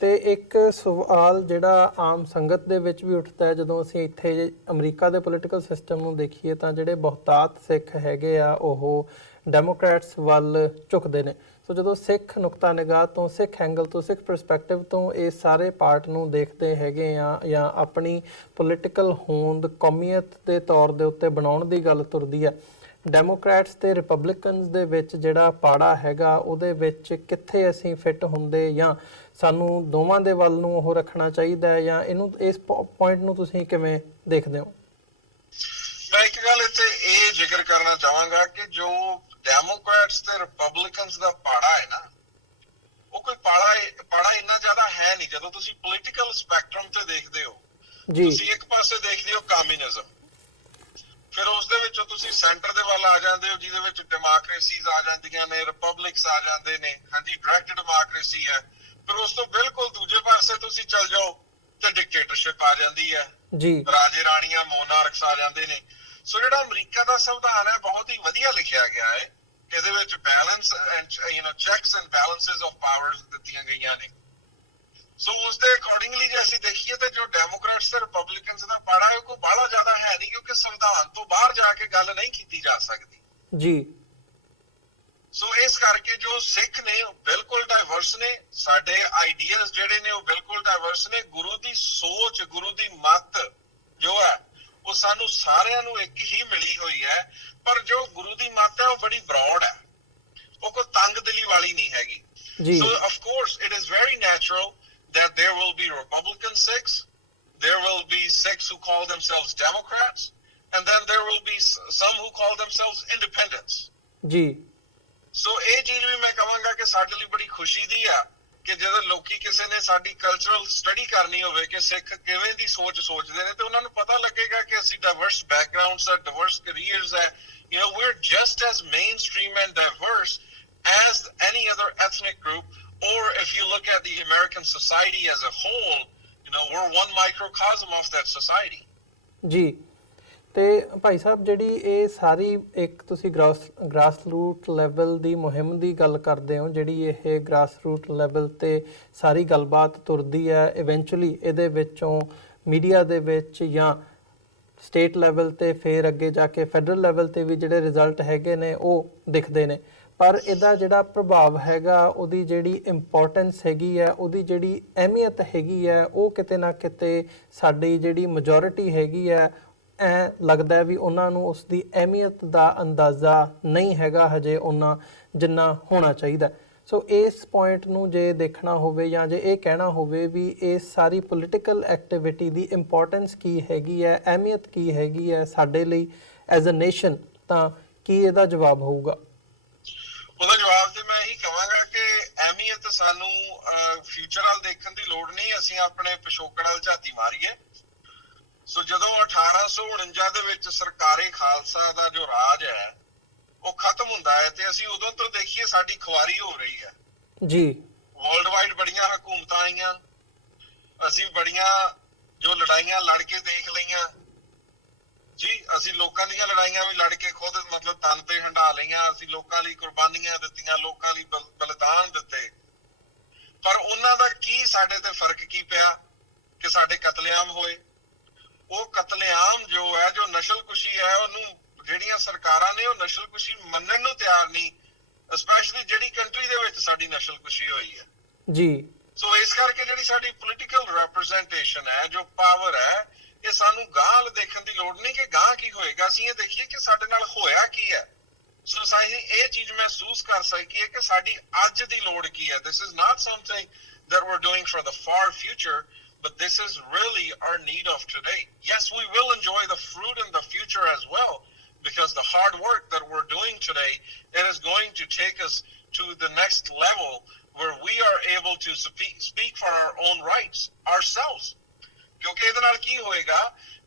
ਤੇ ਇੱਕ ਸਵਾਲ ਜਿਹੜਾ ਆਮ ਸੰਗਤ ਦੇ ਵਿੱਚ ਵੀ ਉੱਠਦਾ ਹੈ ਜਦੋਂ ਅਸੀਂ ਇੱਥੇ ਅਮਰੀਕਾ ਦੇ ਪੋਲੀਟੀਕਲ ਸਿਸਟਮ ਨੂੰ ਦੇਖੀਏ, ਤਾਂ ਜਿਹੜੇ ਬਹੁਤਾਤ ਸਿੱਖ ਹੈਗੇ ਆ ਉਹ ਡੈਮੋਕ੍ਰੈਟਸ ਵੱਲ ਝੁਕਦੇ ਨੇ। ਸੋ ਜਦੋਂ ਸਿੱਖ ਨੁਕਤਾ ਨਿਗਾਹ ਤੋਂ, ਸਿੱਖ ਐਂਗਲ ਤੋਂ, ਸਿੱਖ ਪਰਸਪੈਕਟਿਵ ਤੋਂ ਇਸ ਸਾਰੇ ਪਾਰਟ ਨੂੰ ਦੇਖਦੇ ਹੈਗੇ ਆ ਜਾਂ ਆਪਣੀ ਪੋਲੀਟੀਕਲ ਹੋਂਦ ਕੌਮੀਅਤ ਦੇ ਤੌਰ ਦੇ ਉੱਤੇ ਬਣਾਉਣ ਦੀ ਗੱਲ ਤੁਰਦੀ ਹੈ, ਡੈਮੋਕ੍ਰੈਟਸ ਤੇ ਰਿਪਬਲਿਕਨਸ ਦੇ ਵਿੱਚ ਜਿਹੜਾ ਪਾੜਾ ਹੈਗਾ ਉਹਦੇ ਵਿੱਚ ਕਿੱਥੇ ਅਸੀਂ ਫਿੱਟ ਹੁੰਦੇ, ਜਾਂ ਸਾਨੂੰ ਦੋਵਾਂ ਦੇ ਵੱਲ ਨੂੰ ਉਹ ਰੱਖਣਾ ਚਾਹੀਦਾ ਹੈ, ਜਾਂ ਇਹਨੂੰ ਇਸ ਪੁਆਇੰਟ ਨੂੰ ਤੁਸੀਂ ਕਿਵੇਂ ਦੇਖਦੇ ਹੋ? ਮੈਂ ਇੱਕ ਗੱਲ ਇੱਥੇ ਇਹ ਜ਼ਿਕਰ ਕਰਨਾ ਚਾਹਾਂਗਾ ਕਿ ਜੋ ਡੈਮੋਕ੍ਰੈਟਸ ਤੇ ਰਿਪਬਲਿਕਨਸ ਦਾ ਪਾੜਾ ਹੈ ਨਾ, ਉਹ ਕੋਈ ਪਾੜਾ ਇੰਨਾ ਜ਼ਿਆਦਾ ਹੈ ਨਹੀਂ। ਜਦੋਂ ਤੁਸੀਂ ਪੋਲੀਟੀਕਲ ਸਪੈਕਟਰਮ ਤੇ ਦੇਖਦੇ ਹੋ, ਤੁਸੀਂ ਇੱਕ ਪਾਸੇ ਦੇਖਦੇ ਹੋ ਕਮਿਊਨਿਜ਼ਮ, ਫਿਰ ਉਸ ਦੇ ਵਿੱਚੋਂ ਤੁਸੀਂ ਸੈਂਟਰ ਦੇ ਵੱਲ ਆ ਜਾਂਦੇ ਹੋ ਜਿਹਦੇ ਵਿੱਚ ਡੈਮੋਕ੍ਰੇਸੀਜ਼ ਆ ਜਾਂਦੀਆਂ ਨੇ, ਰਿਪਬਲਿਕਸ ਆ ਜਾਂਦੇ ਨੇ, ਹਾਂਜੀ ਡਾਇਰੈਕਟ ਡੈਮੋਕ੍ਰੇਸੀ ਹੈ। ਫਿਰ ਉਸ ਤੋਂ ਬਿਲਕੁਲ ਦੂਜੇ ਪਾਸੇ ਤੁਸੀਂ ਚੱਲ ਜਾਓ ਤੇ ਡਿਕਟੇਟਰਸ਼ਿਪ ਆ ਜਾਂਦੀ ਹੈ ਜੀ, ਰਾਜੇ ਰਾਣੀਆਂ ਮੋਨਾਰਕਸ ਆ ਜਾਂਦੇ ਨੇ। ਸੋ ਜਿਹੜਾ ਅਮਰੀਕਾ ਦਾ ਸੰਵਿਧਾਨ ਹੈ ਬਹੁਤ ਹੀ ਵਧੀਆ ਲਿਖਿਆ ਗਿਆ ਹੈ, ਇਹਦੇ ਵਿੱਚ balance and checks and balances of powers ਦਿੱਤੀਆਂ ਗਈਆਂ ਨੇ। ਸੋ ਉਸ ਦੇ ਅਕੋਰਡਿੰਗਲੀ ਜੇ ਅਸੀਂ ਦੇਖੀਏ ਤਾਂ ਜੋ ਡੈਮੋਕ੍ਰੈਟਸ ਤੇ ਰਿਪਬਲਿਕਨਸ ਦਾ ਪਾੜਾ ਹੈ ਕੋਈ ਬਾਹਲਾ ਜ਼ਿਆਦਾ ਹੈ ਨਹੀਂ, ਕਿਉਂਕਿ ਸੰਵਿਧਾਨ ਤੋਂ ਬਾਹਰ ਜਾ ਕੇ ਗੱਲ ਨਹੀਂ ਕੀਤੀ ਜਾ ਸਕਦੀ ਜੀ। ਸੋ ਇਸ ਕਰਕੇ ਜੋ ਸਿੱਖ ਨੇ ਉਹ ਬਿਲਕੁਲ ਡਾਈਵਰਸ ਨੇ, ਸਾਡੇ ਆਈਡੀਆਜ਼ ਜਿਹੜੇ ਨੇ ਉਹ ਬਿਲਕੁਲ ਡਾਈਵਰਸ ਨੇ। ਗੁਰੂ ਦੀ ਸੋਚ, ਗੁਰੂ ਦੀ ਮੱਤ ਜੋ ਹੈ ਉਹ ਸਾਨੂੰ ਸਾਰਿਆਂ ਨੂੰ ਇੱਕ ਹੀ ਮਿਲੀ ਹੋਈ ਹੈ, ਪਰ ਜੋ ਗੁਰੂ ਦੀ ਮੱਤ ਹੈ ਉਹ ਬੜੀ ਬ੍ਰੌਡ ਹੈ, ਉਹ ਕੋਈ ਤੰਗ ਦਿਲੀ ਵਾਲੀ ਨਹੀਂ ਹੈਗੀ। So of course it is very natural that there will be Republican Sikhs, there will be Sikhs who call themselves Democrats, and then there will be some who call themselves independents. ਜੀ ਸੋ ਇਹ ਚੀਜ਼ ਵੀ ਮੈਂ ਕਹਾਂਗਾ ਕਿ ਸਾਡੇ ਲਈ ਬੜੀ ਖੁਸ਼ੀ ਦੀ ਆ ਕਿ ਜਦੋਂ ਲੋਕੀ ਕਿਸੇ ਨੇ ਸਾਡੀ ਕਲਚਰਲ ਸਟੱਡੀ ਕਰਨੀ ਹੋਵੇ ਕਿ ਸਿੱਖ ਕਿਵੇਂ ਦੀ ਸੋਚ ਸੋਚਦੇ ਨੇ, ਤੇ ਉਹਨਾਂ ਨੂੰ ਪਤਾ ਲੱਗੇਗਾ ਕਿ ਅਸੀਂ ਡਾਈਵਰਸ ਬੈਕਗ੍ਰਾਉਂਡਸ ਆ, ਡਾਈਵਰਸ ਕੈਰੀਅਰਸ ਆ, you know, we're just as mainstream and diverse as any other ethnic group. Or if you look at the American society as a whole, you know, we're one microcosm of that society. ਜੀ ਤੇ ਭਾਈ ਸਾਹਿਬ ਜਿਹੜੀ ਇਹ ਸਾਰੀ ਇੱਕ ਤੁਸੀਂ grass root level ਦੀ ਮੁਹਿੰਮ ਦੀ ਗੱਲ ਕਰਦੇ ਹੋ, ਜਿਹੜੀ ਇਹ ਗ੍ਰਾਸ ਰੂਟ ਲੈਵਲ ਤੇ ਸਾਰੀ ਗੱਲਬਾਤ ਤੁਰਦੀ ਹੈ, ਇਵੈਂਚੁਅਲੀ ਇਹਦੇ ਵਿੱਚੋਂ ਮੀਡੀਆ ਦੇ ਵਿੱਚ ਜਾਂ ਸਟੇਟ ਲੈਵਲ ਤੇ ਫਿਰ ਅੱਗੇ ਜਾ ਕੇ ਫੈਡਰਲ ਲੈਵਲ ਤੇ ਵੀ ਜਿਹੜੇ ਰਿਜ਼ਲਟ ਹੈਗੇ ਨੇ ਉਹ ਦਿਖਦੇ ਨੇ, ਪਰ ਇਹਦਾ ਜਿਹੜਾ ਪ੍ਰਭਾਵ ਹੈਗਾ, ਉਹਦੀ ਜਿਹੜੀ ਇੰਪੋਰਟੈਂਸ ਹੈਗੀ ਹੈ, ਉਹਦੀ ਜਿਹੜੀ ਅਹਿਮੀਅਤ ਹੈਗੀ ਹੈ, ਉਹ ਕਿਤੇ ਨਾ ਕਿਤੇ ਸਾਡੀ ਜਿਹੜੀ ਮੈਜੋਰਿਟੀ ਹੈਗੀ ਹੈ ਐ ਲੱਗਦਾ ਵੀ ਉਹਨਾਂ ਨੂੰ ਉਸ ਦੀ ਅਹਿਮੀਅਤ ਦਾ ਅੰਦਾਜ਼ਾ ਨਹੀਂ ਹੈਗਾ ਹਜੇ ਉਹਨਾਂ ਜਿੰਨਾ ਹੋਣਾ ਚਾਹੀਦਾ। ਸੋ ਇਸ ਪੁਆਇੰਟ ਨੂੰ ਜੇ ਦੇਖਣਾ ਹੋਵੇ ਜਾਂ ਜੇ ਇਹ ਕਹਿਣਾ ਹੋਵੇ ਵੀ ਇਹ ਸਾਰੀ ਪੋਲੀਟੀਕਲ ਐਕਟੀਵਿਟੀ ਦੀ ਇੰਪੋਰਟੈਂਸ ਕੀ ਹੈਗੀ ਹੈ, ਅਹਿਮੀਅਤ ਕੀ ਹੈਗੀ ਹੈ ਸਾਡੇ ਲਈ ਐਜ਼ ਅ ਨੇਸ਼ਨ, ਤਾਂ ਕੀ ਇਹਦਾ ਜਵਾਬ ਹੋਊਗਾ? ਉਹਦਾ ਜਵਾਬ ਤੇ ਮੈਂ ਇਹੀ ਕਹਾਂਗਾ ਕਿ ਅਹਿਮੀਅਤ ਸਾਨੂੰ ਫਿਊਚਰ ਵੱਲ ਦੇਖਣ ਦੀ ਲੋੜ ਨਹੀਂ, ਅਸੀਂ ਆਪਣੇ ਪਿਛੋਕੜ ਵੱਲ ਝਾਤੀ ਮਾਰੀਏ। ਸੋ ਜਦੋਂ 1849 ਦੇ ਵਿੱਚ ਸਰਕਾਰੇ ਖਾਲਸਾ ਦਾ ਜੋ ਰਾਜ ਹੈ ਉਹ ਖਤਮ ਹੁੰਦਾ ਹੈ ਤੇ ਅਸੀਂ ਉਦੋਂ ਤੋਂ ਦੇਖੀਏ ਸਾਡੀ ਖੁਆਰੀ ਹੋ ਰਹੀ ਹੈ ਜੀ। ਵਰਲਡ ਵਾਈਡ ਬੜੀਆਂ ਹਕੂਮਤਾਂ ਆਈਆਂ, ਅਸੀਂ ਬੜੀਆਂ ਜੋ ਲੜਾਈਆਂ ਲੜ ਕੇ ਦੇਖ ਲਈਆਂ ਜੀ, ਅਸੀਂ ਲੋਕਾਂ ਦੀਆਂ ਲੜਾਈਆਂ ਵੀ ਲੜ ਕੇ ਖੁਦ ਮਤਲਬ ਤਨ ਤੇ ਹੰਢਾ ਲਈਆਂ, ਅਸੀਂ ਲੋਕਾਂ ਲਈ ਕੁਰਬਾਨੀਆਂ ਦਿੱਤੀਆਂ, ਲੋਕਾਂ ਲਈ ਬਲੀਦਾਨ ਦਿੱਤੇ, ਪਰ ਉਹਨਾਂ ਦਾ ਕੀ ਸਾਡੇ ਤੇ ਫਰਕ ਕੀ ਪਿਆ ਕਿ ਸਾਡੇ ਕਤਲੇਆਮ ਹੋਏ। ਉਹ ਕਤਲੇਆਮ ਜੋ ਹੈ, ਜੋ ਨਸਲਕੁਸ਼ੀ ਹੈ, ਉਹਨੂੰ ਜਿਹੜੀਆਂ ਸਰਕਾਰਾਂ ਨੇ ਉਹ ਨਸਲਕੁਸ਼ੀ ਮੰਨਣ ਨੂੰ ਤਿਆਰ ਨਹੀਂ, ਸਪੈਸ਼ਲੀ ਜਿਹੜੀ ਕੰਟਰੀ ਦੇ ਵਿੱਚ ਸਾਡੀ ਨਸਲਕੁਸ਼ੀ ਹੋਈ ਹੈ ਜੀ। ਸੋ ਇਸ ਕਰਕੇ ਜਿਹੜੀ ਸਾਡੀ ਪੋਲੀਟੀਕਲ ਰਿਪਰੈਜ਼ੈਂਟੇਸ਼ਨ ਹੈ, ਜੋ ਪਾਵਰ ਹੈ, ਇਹ ਸਾਨੂੰ ਗਾਂਹ ਦੇਖਣ ਦੀ ਲੋੜ ਨਹੀਂ ਕਿ ਗਾਂਹ ਕੀ ਹੋਏਗਾ, ਅਸੀਂ ਇਹ ਦੇਖੀਏ ਕਿ ਸਾਡੇ ਨਾਲ ਹੋਇਆ ਕੀ ਹੈ। ਸੋ ਅਸੀਂ ਇਹ ਚੀਜ਼ ਮਹਿਸੂਸ ਕਰ ਸਕੀਏ ਕਿ ਸਾਡੀ ਅੱਜ ਦੀ ਲੋੜ ਕੀ ਹੈ। This is not something that we're doing for the far future, but this is really our need of today. Yes, we will enjoy the fruit in the future as well, because the hard work that we're doing today, it is going to take us to the next level where we are able to speak for our own rights ourselves. ਕਿਉਂਕਿ ਇਹਦੇ ਨਾਲ ਕੀ ਹੋਏਗਾ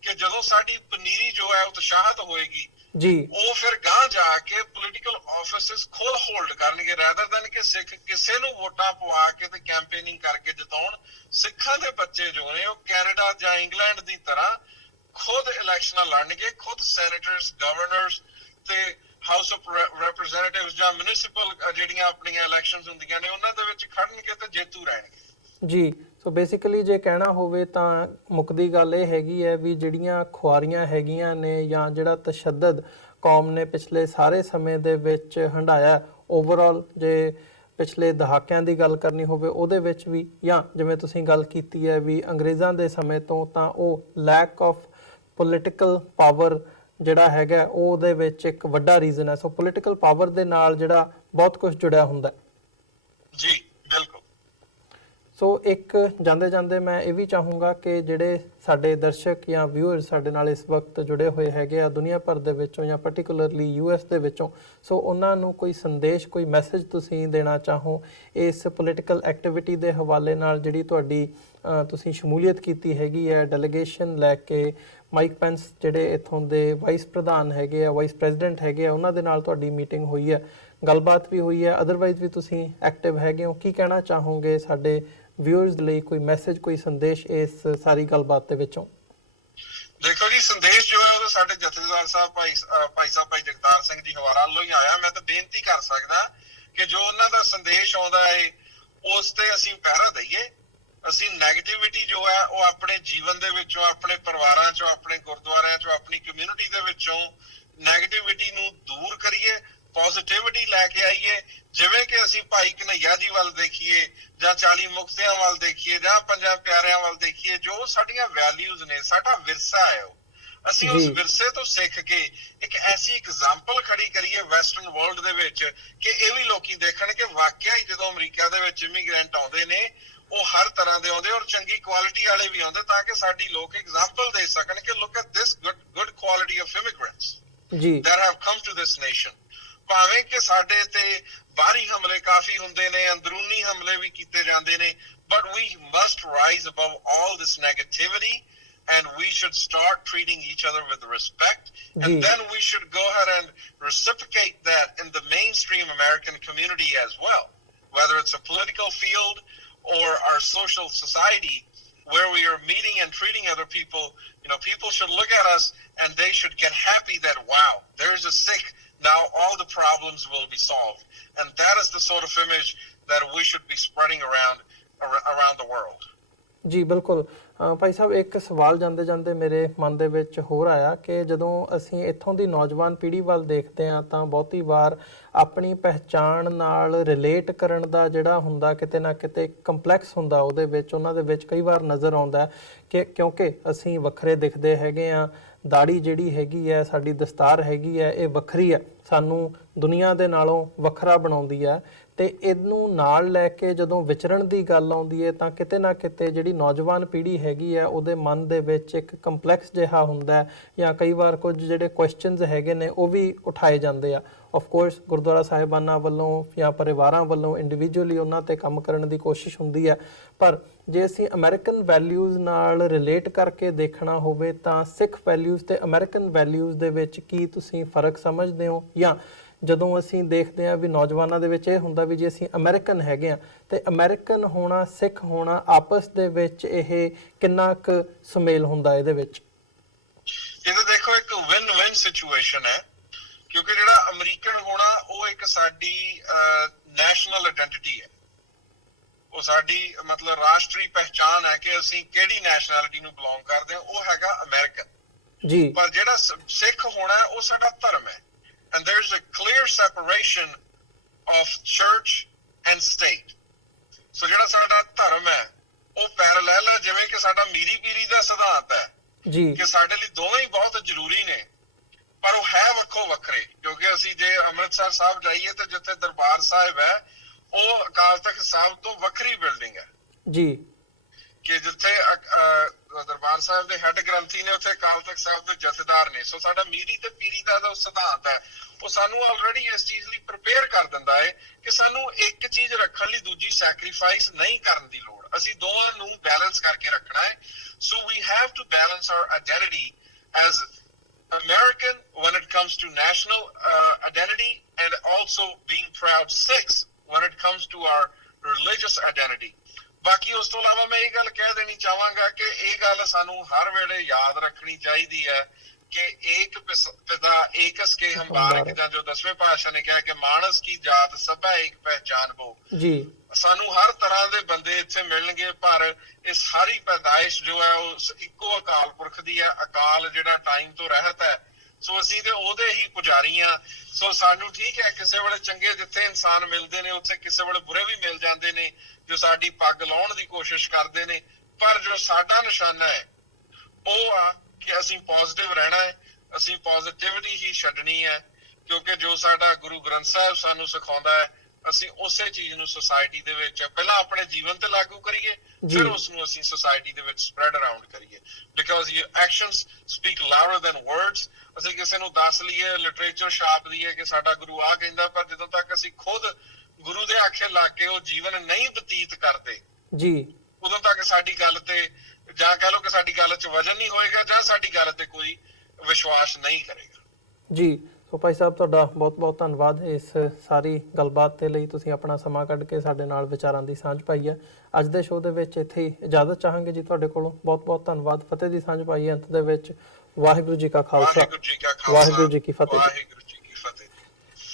ਕਿ ਜਦੋਂ ਸਾਡੀ ਪਨੀਰੀ ਜੋ ਹੈ ਉਤਸ਼ਾਹਤ ਹੋਏਗੀ ਜੀ, ਉਹ ਫਿਰ ਗਾਂ ਜਾ ਕੇ ਪੋਲੀਟੀਕਲ ਆਫਿਸਿਸ ਖੁਦ ਹੋਲਡ ਕਰਨਗੇ, ਰੈਦਰ ਦੈਨ ਕਿ ਸਿੱਖ ਕਿਸੇ ਨੂੰ ਵੋਟਾਂ ਪਵਾ ਕੇ ਤੇ ਕੈਂਪੇਨਿੰਗ ਕਰਕੇ ਜਿਤਾਉਣ। ਸਿੱਖਾਂ ਦੇ ਬੱਚੇ ਜੋ ਨੇ ਉਹ ਕੈਨੇਡਾ ਜਾਂ ਇੰਗਲੈਂਡ ਦੀ ਤਰ੍ਹਾਂ ਖੁਦ ਇਲੈਕਸ਼ਨਾਂ ਲੜਨਗੇ, ਖੁਦ ਸੈਨੇਟਰਸ, ਗਵਰਨਰਸ ਤੇ ਹਾਊਸ ਆਫ ਰੈਪਰੈਜ਼ੈਂਟੇਟਿਵਸ ਜਾਂ ਮਿਊਨਿਸਪਲ ਜਿਹੜੀਆਂ ਆਪਣੀਆਂ ਇਲੈਕਸ਼ਨਸ ਹੁੰਦੀਆਂ ਨੇ ਉਹਨਾਂ ਦੇ ਵਿੱਚ ਖੜਨਗੇ ਤੇ ਜੇਤੂ ਰਹਿਣਗੇ ਜੀ। ਸੋ ਬੇਸਿਕਲੀ ਜੇ ਕਹਿਣਾ ਹੋਵੇ ਤਾਂ ਮੁੱਕਦੀ ਗੱਲ ਇਹ ਹੈਗੀ ਹੈ ਵੀ ਜਿਹੜੀਆਂ ਖੁਆਰੀਆਂ ਹੈਗੀਆਂ ਨੇ ਜਾਂ ਜਿਹੜਾ ਤਸ਼ੱਦਦ ਕੌਮ ਨੇ ਪਿਛਲੇ ਸਾਰੇ ਸਮੇਂ ਦੇ ਵਿੱਚ ਹੰਢਾਇਆ, ਓਵਰਆਲ ਜੇ ਪਿਛਲੇ ਦਹਾਕਿਆਂ ਦੀ ਗੱਲ ਕਰਨੀ ਹੋਵੇ ਉਹਦੇ ਵਿੱਚ ਵੀ, ਜਾਂ ਜਿਵੇਂ ਤੁਸੀਂ ਗੱਲ ਕੀਤੀ ਹੈ ਵੀ ਅੰਗਰੇਜ਼ਾਂ ਦੇ ਸਮੇਂ ਤੋਂ, ਤਾਂ ਉਹ ਲੈਕ ਆਫ ਪੋਲੀਟੀਕਲ ਪਾਵਰ ਜਿਹੜਾ ਹੈਗਾ ਉਹਦੇ ਵਿੱਚ ਇੱਕ ਵੱਡਾ ਰੀਜ਼ਨ ਹੈ। ਸੋ ਪੋਲੀਟੀਕਲ ਪਾਵਰ ਦੇ ਨਾਲ ਜਿਹੜਾ ਬਹੁਤ ਕੁਝ ਜੁੜਿਆ ਹੁੰਦਾ ਜੀ ਬਿਲਕੁਲ। ਸੋ ਇੱਕ ਜਾਂਦੇ ਜਾਂਦੇ ਮੈਂ ਇਹ ਵੀ ਚਾਹੂੰਗਾ ਕਿ ਜਿਹੜੇ ਸਾਡੇ ਦਰਸ਼ਕ ਜਾਂ ਵਿਊਅਰਸ ਸਾਡੇ ਨਾਲ ਇਸ ਵਕਤ ਜੁੜੇ ਹੋਏ ਹੈਗੇ ਆ ਦੁਨੀਆ ਭਰ ਦੇ ਵਿੱਚੋਂ ਜਾਂ ਪਾਰਟਿਕੂਲਰਲੀ US ਦੇ ਵਿੱਚੋਂ, ਸੋ ਉਹਨਾਂ ਨੂੰ ਕੋਈ ਸੰਦੇਸ਼, ਕੋਈ ਮੈਸੇਜ ਤੁਸੀਂ ਦੇਣਾ ਚਾਹੋ ਇਸ ਪੋਲੀਟੀਕਲ ਐਕਟੀਵਿਟੀ ਦੇ ਹਵਾਲੇ ਨਾਲ, ਜਿਹੜੀ ਤੁਹਾਡੀ ਤੁਸੀਂ ਸ਼ਮੂਲੀਅਤ ਕੀਤੀ ਹੈਗੀ ਹੈ ਡੈਲੀਗੇਸ਼ਨ ਲੈ ਕੇ। ਮਾਈਕ ਪੈਂਸ ਜਿਹੜੇ ਇੱਥੋਂ ਦੇ ਵਾਈਸ ਪ੍ਰਧਾਨ ਹੈਗੇ ਆ, ਵਾਈਸ ਪ੍ਰੈਜ਼ੀਡੈਂਟ ਹੈਗੇ ਆ, ਉਹਨਾਂ ਦੇ ਨਾਲ ਤੁਹਾਡੀ ਮੀਟਿੰਗ ਹੋਈ ਹੈ, ਗੱਲਬਾਤ ਵੀ ਹੋਈ ਹੈ, ਅਦਰਵਾਈਜ਼ ਵੀ ਤੁਸੀਂ ਐਕਟਿਵ ਹੈਗੇ ਹੋ। ਕੀ ਕਹਿਣਾ ਚਾਹੋਗੇ ਸਾਡੇ ਵਿਊਅਰਸ ਲਈ, ਕੋਈ ਮੈਸੇਜ, ਕੋਈ ਸੰਦੇਸ਼ ਇਸ ਸਾਰੀ ਗੱਲਬਾਤ ਦੇ ਵਿੱਚੋਂ? ਦੇਖੋ ਜੀ, ਸੰਦੇਸ਼ ਜੋ ਹੈ ਉਹ ਸਾਡੇ ਜਥੇਦਾਰ ਸਾਹਿਬ ਭਾਈ ਜਗਤਾਰ ਸਿੰਘ ਜੀ ਹਵਾਰਾ ਵੱਲੋਂ ਹੀ ਆਇਆ। ਮੈਂ ਤਾਂ ਬੇਨਤੀ ਕਰ ਸਕਦਾ ਕਿ ਜੋ ਉਹਨਾਂ ਦਾ ਸੰਦੇਸ਼ ਆਉਂਦਾ ਹੈ ਉਸ ਤੇ ਅਸੀਂ ਪਹਿਰਾ ਦਈਏ। ਅਸੀਂ ਨੈਗੇਟਿਵਿਟੀ ਜੋ ਹੈ ਉਹ ਆਪਣੇ ਜੀਵਨ ਦੇ ਵਿੱਚੋਂ, ਆਪਣੇ ਪਰਿਵਾਰਾਂ ਚੋਂ, ਆਪਣੇ ਗੁਰਦੁਆਰਿਆਂ ਚੋਂ, ਆਪਣੀ ਕਮਿਊਨਿਟੀ ਦੇ ਵਿੱਚੋਂ ਨੈਗੇਟਿਵਿਟੀ ਨੂੰ ਦੂਰ ਕਰੀਏ, ਪੋਜ਼ਿਟਿਵਿਟੀ ਲੈ ਕੇ ਆਈਏ। ਜਿਵੇਂ ਕਿ ਅਸੀਂ ਭਾਈ ਕਨਈਆ ਜੀ ਵੱਲ ਦੇਖੀਏ ਜਾਂ 40 ਮੁਕਤਿਆਂ ਵੱਲ ਦੇਖੀਏ ਜਾਂ ਪੰਜਾਂ ਪਿਆਰਿਆਂ ਵੱਲ ਦੇਖੀਏ, ਜੋ ਸਾਡੀਆਂ ਵੈਲਿਊਜ਼ ਨੇ, ਸਾਡਾ ਵਿਰਸਾ ਹੈ, ਉਹ ਅਸੀਂ ਉਸ ਵਿਰਸੇ ਤੋਂ ਸਿੱਖ ਕੇ ਇੱਕ ਐਸੀ ਐਗਜ਼ਾਮਪਲ ਖੜੀ ਕਰੀਏ ਵੈਸਟਰਨ ਵਰਲਡ ਦੇ ਵਿੱਚ ਕਿ ਇਹ ਵੀ ਲੋਕੀ ਦੇਖਣ ਕਿ ਵਾਕਿਆ ਹੀ ਜਦੋਂ ਅਮਰੀਕਾ ਦੇ ਵਿੱਚ ਇਮੀਗ੍ਰੈਂਟ ਆਉਂਦੇ ਨੇ ਉਹ ਹਰ ਤਰ੍ਹਾਂ ਦੇ ਆਉਂਦੇ ਔਰ ਚੰਗੀ ਕੁਆਲਿਟੀ ਵਾਲੇ ਵੀ ਆਉਂਦੇ, ਤਾਂ ਕਿ ਸਾਡੀ ਲੋਕ ਐਗਜ਼ਾਮਪਲ ਦੇ ਸਕਣ ਕਿ look at this good quality of immigrants that have come to this nation। ਭਾਵੇਂ ਕਿ ਸਾਡੇ ਤੇ ਬਾਹਰੀ ਹਮਲੇ ਕਾਫੀ ਹੁੰਦੇ ਨੇ, ਅੰਦਰੂਨੀ ਹਮਲੇ ਵੀ ਕੀਤੇ ਜਾਂਦੇ ਨੇ, but we must rise above all this negativity and we should start treating each other with respect, and then we should go ahead and reciprocate that in the mainstream American community as well, whether it's a political field or our social society where we are meeting and treating other people. You know, people should look at us and they should get happy that, wow, there's a Sikh, now all the problems will be solved. And that is the sort of image that we should be spreading around the world. ਜੀ ਬਿਲਕੁਲ। ਭਾਈ ਸਾਹਿਬ, ਇੱਕ ਸਵਾਲ ਜਾਂਦੇ ਜਾਂਦੇ ਮੇਰੇ ਮਨ ਦੇ ਵਿੱਚ ਹੋਰ ਆਇਆ ਕਿ ਜਦੋਂ ਅਸੀਂ ਇੱਥੋਂ ਦੀ ਨੌਜਵਾਨ ਪੀੜ੍ਹੀ ਵੱਲ ਦੇਖਦੇ ਹਾਂ ਤਾਂ ਬਹੁਤੀ ਵਾਰ ਆਪਣੀ ਪਹਿਚਾਣ ਨਾਲ ਰਿਲੇਟ ਕਰਨ ਦਾ ਜਿਹੜਾ ਹੁੰਦਾ ਕਿਤੇ ਨਾ ਕਿਤੇ ਕੰਪਲੈਕਸ ਹੁੰਦਾ ਉਹਦੇ ਵਿੱਚ, ਉਹਨਾਂ ਦੇ ਵਿੱਚ ਕਈ ਵਾਰ ਨਜ਼ਰ ਆਉਂਦਾ ਕਿ ਕਿਉਂਕਿ ਅਸੀਂ ਵੱਖਰੇ ਦਿਖਦੇ ਹੈਗੇ ਆ, ਦਾੜੀ ਜਿਹੜੀ ਹੈਗੀ ਹੈ, ਸਾਡੀ ਦਸਤਾਰ ਹੈਗੀ ਹੈ, ਇਹ ਵੱਖਰੀ ਹੈ, ਸਾਨੂੰ ਦੁਨੀਆ ਦੇ ਨਾਲੋਂ ਵੱਖਰਾ ਬਣਾਉਂਦੀ ਹੈ। ਤੇ ਇਹਨੂੰ ਨਾਲ ਲੈ ਕੇ ਜਦੋਂ ਵਿਚਰਨ ਦੀ ਗੱਲ ਆਉਂਦੀ ਹੈ ਤਾਂ ਕਿਤੇ ਨਾ ਕਿਤੇ ਜਿਹੜੀ ਨੌਜਵਾਨ ਪੀੜ੍ਹੀ ਹੈਗੀ ਹੈ ਉਹਦੇ ਮਨ ਦੇ ਵਿੱਚ ਇੱਕ ਕੰਪਲੈਕਸ ਜਿਹਾ ਹੁੰਦਾ, ਜਾਂ ਕਈ ਵਾਰ ਕੁਝ ਜਿਹੜੇ ਕੁਐਸਚਨਸ ਹੈਗੇ ਨੇ ਉਹ ਵੀ ਉਠਾਏ ਜਾਂਦੇ ਆ। ਆਫ ਕੋਰਸ ਗੁਰਦੁਆਰਾ ਸਾਹਿਬਾਨਾਂ ਵੱਲੋਂ ਜਾਂ ਪਰਿਵਾਰਾਂ ਵੱਲੋਂ ਇੰਡੀਵਿਜੂਅਲੀ ਉਹਨਾਂ ਤੇ ਕੰਮ ਕਰਨ ਦੀ ਕੋਸ਼ਿਸ਼ ਹੁੰਦੀ ਹੈ, ਪਰ ਜੇ ਅਸੀਂ ਅਮਰੀਕਨ ਵੈਲਿਊਜ਼ ਨਾਲ ਰਿਲੇਟ ਕਰਕੇ ਦੇਖਣਾ ਹੋਵੇ ਤਾਂ ਸਿੱਖ ਵੈਲਿਊਜ਼ ਤੇ ਅਮਰੀਕਨ ਵੈਲਿਊਜ਼ ਦੇ ਵਿੱਚ ਕੀ ਤੁਸੀਂ ਫਰਕ ਸਮਝਦੇ ਹੋ? ਜਾਂ ਜਦੋਂ ਅਸੀਂ ਦੇਖਦੇ ਹਾਂ ਵੀ ਨੌਜਵਾਨਾਂ ਦੇ ਵਿੱਚ ਇਹ ਹੁੰਦਾ ਵੀ ਜੇ ਅਸੀਂ ਅਮਰੀਕਨ ਹੈਗੇ ਆ ਤੇ ਅਮਰੀਕਨ ਹੋਣਾ, ਸਿੱਖ ਹੋਣਾ, ਆਪਸ ਦੇ ਵਿੱਚ ਇਹ ਕਿੰਨਾ ਕੁ ਸੁਮੇਲ ਹੁੰਦਾ ਇਹਦੇ ਵਿੱਚ? ਇਹ ਤਾਂ ਦੇਖੋ ਇੱਕ ਵਿਨ-ਵਿਨ ਸਿਚੁਏਸ਼ਨ ਹੈ, ਕਿਉਂਕਿ ਜਿਹੜਾ ਅਮਰੀਕਨ ਹੋਣਾ ਉਹ ਇੱਕ ਸਾਡੀ ਨੈਸ਼ਨਲ ਆਇਡੈਂਟੀਟੀ ਹੈ, ਉਹ ਸਾਡੀ ਮਤਲਬ ਰਾਸ਼ਟਰੀ ਪਹਿਚਾਨ ਹੈ ਕਿ ਅਸੀਂ ਕਿਹੜੀ ਨੈਸ਼ਨੈਲਿਟੀ ਨੂੰ ਬਿਲੋਂਗ ਕਰਦੇ ਹਾਂ, ਉਹ ਹੈਗਾ ਅਮਰੀਕਨ ਜੀ। ਪਰ ਜਿਹੜਾ ਸਿੱਖ ਹੋਣਾ ਉਹ ਸਾਡਾ ਧਰਮ ਹੈ, and there's a clear separation of church and state. So ਜਿਹੜਾ ਸਾਡਾ ਧਰਮ ਹੈ ਉਹ ਪੈਰਲਲ ਹੈ, ਜਿਵੇਂ ਕਿ ਸਾਡਾ ਮੀਰੀ ਪੀਰੀ ਦਾ ਸਿਧਾਂਤ ਹੈ ਜੀ ਕਿ ਸਾਡੇ ਲਈ ਦੋਵੇਂ ਹੀ ਬਹੁਤ ਜ਼ਰੂਰੀ ਨੇ, ਪਰ ਉਹ ਹੈ ਵੱਖੋ ਵੱਖਰੇ। ਕਿਉਂਕਿ ਅਸੀਂ ਜੇ ਅੰਮ੍ਰਿਤਸਰ ਸਾਹਿਬ ਜਾਈਏ ਤੇ ਜਿੱਥੇ ਦਰਬਾਰ ਸਾਹਿਬ ਹੈ ਉਹ ਅਕਾਲ ਤਖਤ ਸਾਹਿਬ ਤੋਂ ਵੱਖਰੀ ਬਿਲਡਿੰਗ ਹੈ ਜੀ, ਕਿ ਜਿੱਥੇ ਦਰਬਾਰ ਸਾਹਿਬ ਦੇ ਹੈੱਡ ਗ੍ਰੰਥੀ ਨੇ ਉੱਥੇ ਅਕਾਲ ਤਖਤ ਸਾਹਿਬ ਦੇ ਜਥੇਦਾਰ ਨੇ। ਸੋ ਸਾਡਾ ਮੀਰੀ ਤੇ ਪੀਰੀ ਦਾ ਜੋ ਸਿਧਾਂਤ ਹੈ ਉਹ ਸਾਨੂੰ ਆਲਰੇਡੀ ਇਸ ਚੀਜ਼ ਲਈ ਪ੍ਰਿਪੇਅਰ ਕਰ ਦਿੰਦਾ ਹੈ ਕਿ ਸਾਨੂੰ ਇੱਕ ਚੀਜ਼ ਰੱਖਣ ਲਈ ਦੂਜੀ ਸੈਕਰੀਫਾਈਸ ਨਹੀਂ ਕਰਨ ਦੀ ਲੋੜ, ਅਸੀਂ ਦੋਵਾਂ ਨੂੰ ਬੈਲੈਂਸ ਕਰਕੇ ਰੱਖਣਾ ਹੈ। So we have to balance our identity as American when it comes to national identity, and also being proud Sikhs when it comes to our religious identity. ਬਾਕੀ ਉਸ ਤੋਂ ਇਲਾਵਾ ਮੈਂ ਇਹ ਗੱਲ ਕਹਿ ਦੇਣੀ ਚਾਹਾਂਗਾ ਕਿ ਇਹ ਗੱਲ ਸਾਨੂੰ ਹਰ ਵੇਲੇ ਯਾਦ ਰੱਖਣੀ ਚਾਹੀਦੀ ਹੈ ਕਿ ਏਕ ਪਿਤਾ ਏਕਸ ਕੇ ਹਮ ਬਾਰਕ, ਜਾਂ ਜੋ 10ਵੇਂ ਪਾਤਸ਼ਾਹ ਨੇ ਕਿਹਾ ਕਿ ਮਾਨਸ ਕੀ ਜਾਤ ਸਭਾ ਏਕ ਪਹਿਚਾਨ ਬੋ ਜੀ। ਸਾਨੂੰ ਹਰ ਤਰ੍ਹਾਂ ਦੇ ਬੰਦੇ ਇੱਥੇ ਮਿਲਣਗੇ, ਪਰ ਇਹ ਸਾਰੀ ਪੈਦਾਇਸ਼ ਜੋ ਹੈ ਉਹ ਇੱਕੋ ਅਕਾਲ ਪੁਰਖ ਦੀ ਹੈ। ਅਕਾਲ ਜਿਹੜਾ ਟਾਈਮ ਤੋਂ ਰਹਿਤ ਹੈ, ਸੋ ਅਸੀਂ ਤੇ ਉਹਦੇ ਹੀ ਪੁਜਾਰੀ ਆ। ਸੋ ਸਾਨੂੰ ਠੀਕ ਹੈ, ਕਿਸੇ ਵੇਲੇ ਚੰਗੇ ਜਿੱਥੇ ਇਨਸਾਨ ਮਿਲਦੇ ਨੇ ਉੱਥੇ ਕਿਸੇ ਵੇਲੇ ਬੁਰੇ ਵੀ ਮਿਲ ਜਾਂਦੇ ਨੇ ਜੋ ਸਾਡੀ ਪੱਗ ਲਾਉਣ ਦੀ ਕੋਸ਼ਿਸ਼ ਕਰਦੇ ਨੇ, ਪਰ ਜੋ ਸਾਡਾ ਨਿਸ਼ਾਨਾ ਹੈ ਉਹ ਆ ਕਿ ਅਸੀਂ ਪੋਜ਼ਿਟਿਵ ਰਹਿਣਾ ਹੈ, ਅਸੀਂ ਪੋਜ਼ਿਟਿਵਿਟੀ ਹੀ ਛੱਡਣੀ ਹੈ, ਕਿਉਂਕਿ ਜੋ ਸਾਡਾ ਗੁਰੂ ਗ੍ਰੰਥ ਸਾਹਿਬ ਸਾਨੂੰ ਸਿਖਾਉਂਦਾ ਹੈ ਅਸੀਂ ਉਸੇ ਚੀਜ਼ ਨੂੰ ਸੁਸਾਇਟੀ ਦੇ ਵਿੱਚ ਪਹਿਲਾਂ ਆਪਣੇ ਜੀਵਨ ਤੇ ਲਾਗੂ ਕਰੀਏ, ਫਿਰ ਉਸ ਨੂੰ ਅਸੀਂ ਸੁਸਾਇਟੀ ਦੇ ਵਿੱਚ ਸਪਰੈਡ ਅਰਾਊਂਡ ਕਰੀਏ, because your actions speak louder then words. ਅਸੀਂ ਕਿਸੇ ਨੂੰ ਦੱਸ ਲਈਏ, ਲਿਟਰੇਚਰ ਛਾਪ ਦਈਏ ਕਿ ਸਾਡਾ ਗੁਰੂ ਆ ਕਹਿੰਦਾ, ਪਰ ਜਦੋਂ ਤੱਕ ਅਸੀਂ ਖੁਦ ਗੁਰੂ ਦੇ ਆਖੇ ਲੱਗ ਕੇ ਉਹ ਜੀਵਨ ਨਹੀਂ ਬਤੀਤ ਕਰਦੇ ਜੀ, ਉਦੋਂ ਤੱਕ ਸਾਡੀ ਗੱਲ ਤੇ ਜਾਂ ਕਹਿ ਲਓ ਕਿ ਸਾਡੀ ਗੱਲ 'ਚ ਵਜ਼ਨ ਨਹੀਂ ਹੋਏਗਾ ਜਾਂ ਸਾਡੀ ਗੱਲ ਤੇ ਕੋਈ ਵਿਸ਼ਵਾਸ ਨਹੀਂ ਕਰੇਗਾ। ਜੀ। ਸੋ ਭਾਈ ਸਾਹਿਬ, ਤੁਹਾਡਾ ਬਹੁਤ-ਬਹੁਤ ਧੰਨਵਾਦ ਇਸ ਸਾਰੀ ਗੱਲਬਾਤ ਦੇ ਲਈ। ਤੁਸੀਂ ਆਪਣਾ ਸਮਾਂ ਕੱਢ ਕੇ ਸਾਡੇ ਨਾਲ ਵਿਚਾਰਾਂ ਦੀ ਸਾਂਝ ਪਾਈ ਹੈ। ਅੱਜ ਦੇ ਸ਼ੋਅ ਦੇ ਵਿੱਚ ਇੱਥੇ ਹੀ ਇਜਾਜ਼ਤ ਚਾਹਾਂਗੇ ਜੀ ਤੁਹਾਡੇ ਕੋਲੋਂ। ਬਹੁਤ-ਬਹੁਤ ਧੰਨਵਾਦ। ਫਤਿਹ ਦੀ ਸਾਂਝ ਪਾਈ ਹੈ ਅੰਤ ਦੇ ਵਿੱਚ। ਵਾਹਿਗੁਰੂ ਜੀ ਕਾ ਖਾਲਸਾ, ਵਾਹਿਗੁਰੂ ਜੀ ਕੀ ਫਤਿਹ। ਵਾਹਿਗੁਰੂ ਜੀ ਕੀ ਫਤਿਹ।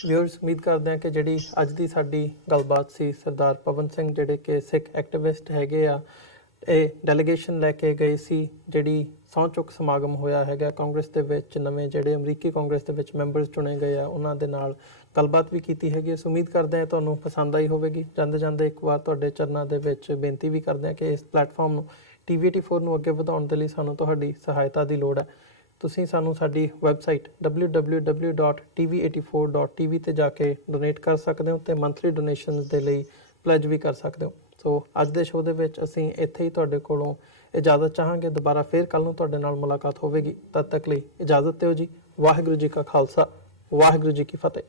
ਵਿਊਅਰਸ, ਉਮੀਦ ਕਰਦੇ ਹਾਂ ਕਿ ਜਿਹੜੀ ਅੱਜ ਦੀ ਸਾਡੀ ਗੱਲਬਾਤ ਸੀ, ਸਰਦਾਰ ਪਵਨ ਸਿੰਘ ਜਿਹੜੇ ਕਿ ਸਿੱਖ ਐਕਟਿਵਿਸਟ ਹੈਗੇ ਆ, ਇਹ ਡੈਲੀਗੇਸ਼ਨ ਲੈ ਕੇ ਗਏ ਸੀ ਜਿਹੜੀ ਸਹੁੰ ਚੁੱਕ ਸਮਾਗਮ ਹੋਇਆ ਹੈਗਾ ਕਾਂਗਰਸ ਦੇ ਵਿੱਚ, ਨਵੇਂ ਜਿਹੜੇ ਅਮਰੀਕੀ ਕਾਂਗਰਸ ਦੇ ਵਿੱਚ ਮੈਂਬਰਸ ਚੁਣੇ ਗਏ ਆ ਉਹਨਾਂ ਦੇ ਨਾਲ ਗੱਲਬਾਤ ਵੀ ਕੀਤੀ ਹੈਗੀ। ਸੋ ਉਮੀਦ ਕਰਦੇ ਹਾਂ ਤੁਹਾਨੂੰ ਪਸੰਦ ਆਈ ਹੋਵੇਗੀ। ਜਾਂਦੇ ਜਾਂਦੇ ਇੱਕ ਵਾਰ ਤੁਹਾਡੇ ਚਰਨਾਂ ਦੇ ਵਿੱਚ ਬੇਨਤੀ ਵੀ ਕਰਦੇ ਹਾਂ ਕਿ ਇਸ ਪਲੇਟਫਾਰਮ ਨੂੰ TV84 ਨੂੰ ਅੱਗੇ ਵਧਾਉਣ ਦੇ ਲਈ ਸਾਨੂੰ ਤੁਹਾਡੀ ਸਹਾਇਤਾ ਦੀ ਲੋੜ ਹੈ। ਤੁਸੀਂ ਸਾਨੂੰ ਸਾਡੀ ਵੈਬਸਾਈਟ www.tv84.tv ਤੇ ਜਾ ਕੇ ਡੋਨੇਟ ਕਰ ਸਕਦੇ ਹੋ ਤੇ ਮੰਥਲੀ ਡੋਨੇਸ਼ਨਸ ਦੇ ਲਈ ਪਲੇਜ ਵੀ ਕਰ ਸਕਦੇ ਹੋ। ਸੋ ਅੱਜ ਦੇ ਸ਼ੋਅ ਦੇ ਵਿੱਚ ਅਸੀਂ ਇੱਥੇ ਹੀ ਤੁਹਾਡੇ ਕੋਲੋਂ ਇਜਾਜ਼ਤ ਚਾਹਾਂਗੇ। ਦੁਬਾਰਾ ਫੇਰ ਕੱਲ ਨੂੰ ਤੁਹਾਡੇ ਨਾਲ ਮੁਲਾਕਾਤ ਹੋਵੇਗੀ। ਤਦ ਤੱਕ ਲਈ ਇਜਾਜ਼ਤ ਦਿਓ ਜੀ। ਵਾਹਿਗੁਰੂ ਜੀ ਕਾ ਖਾਲਸਾ, ਵਾਹਿਗੁਰੂ ਜੀ ਕੀ ਫਤਿਹ।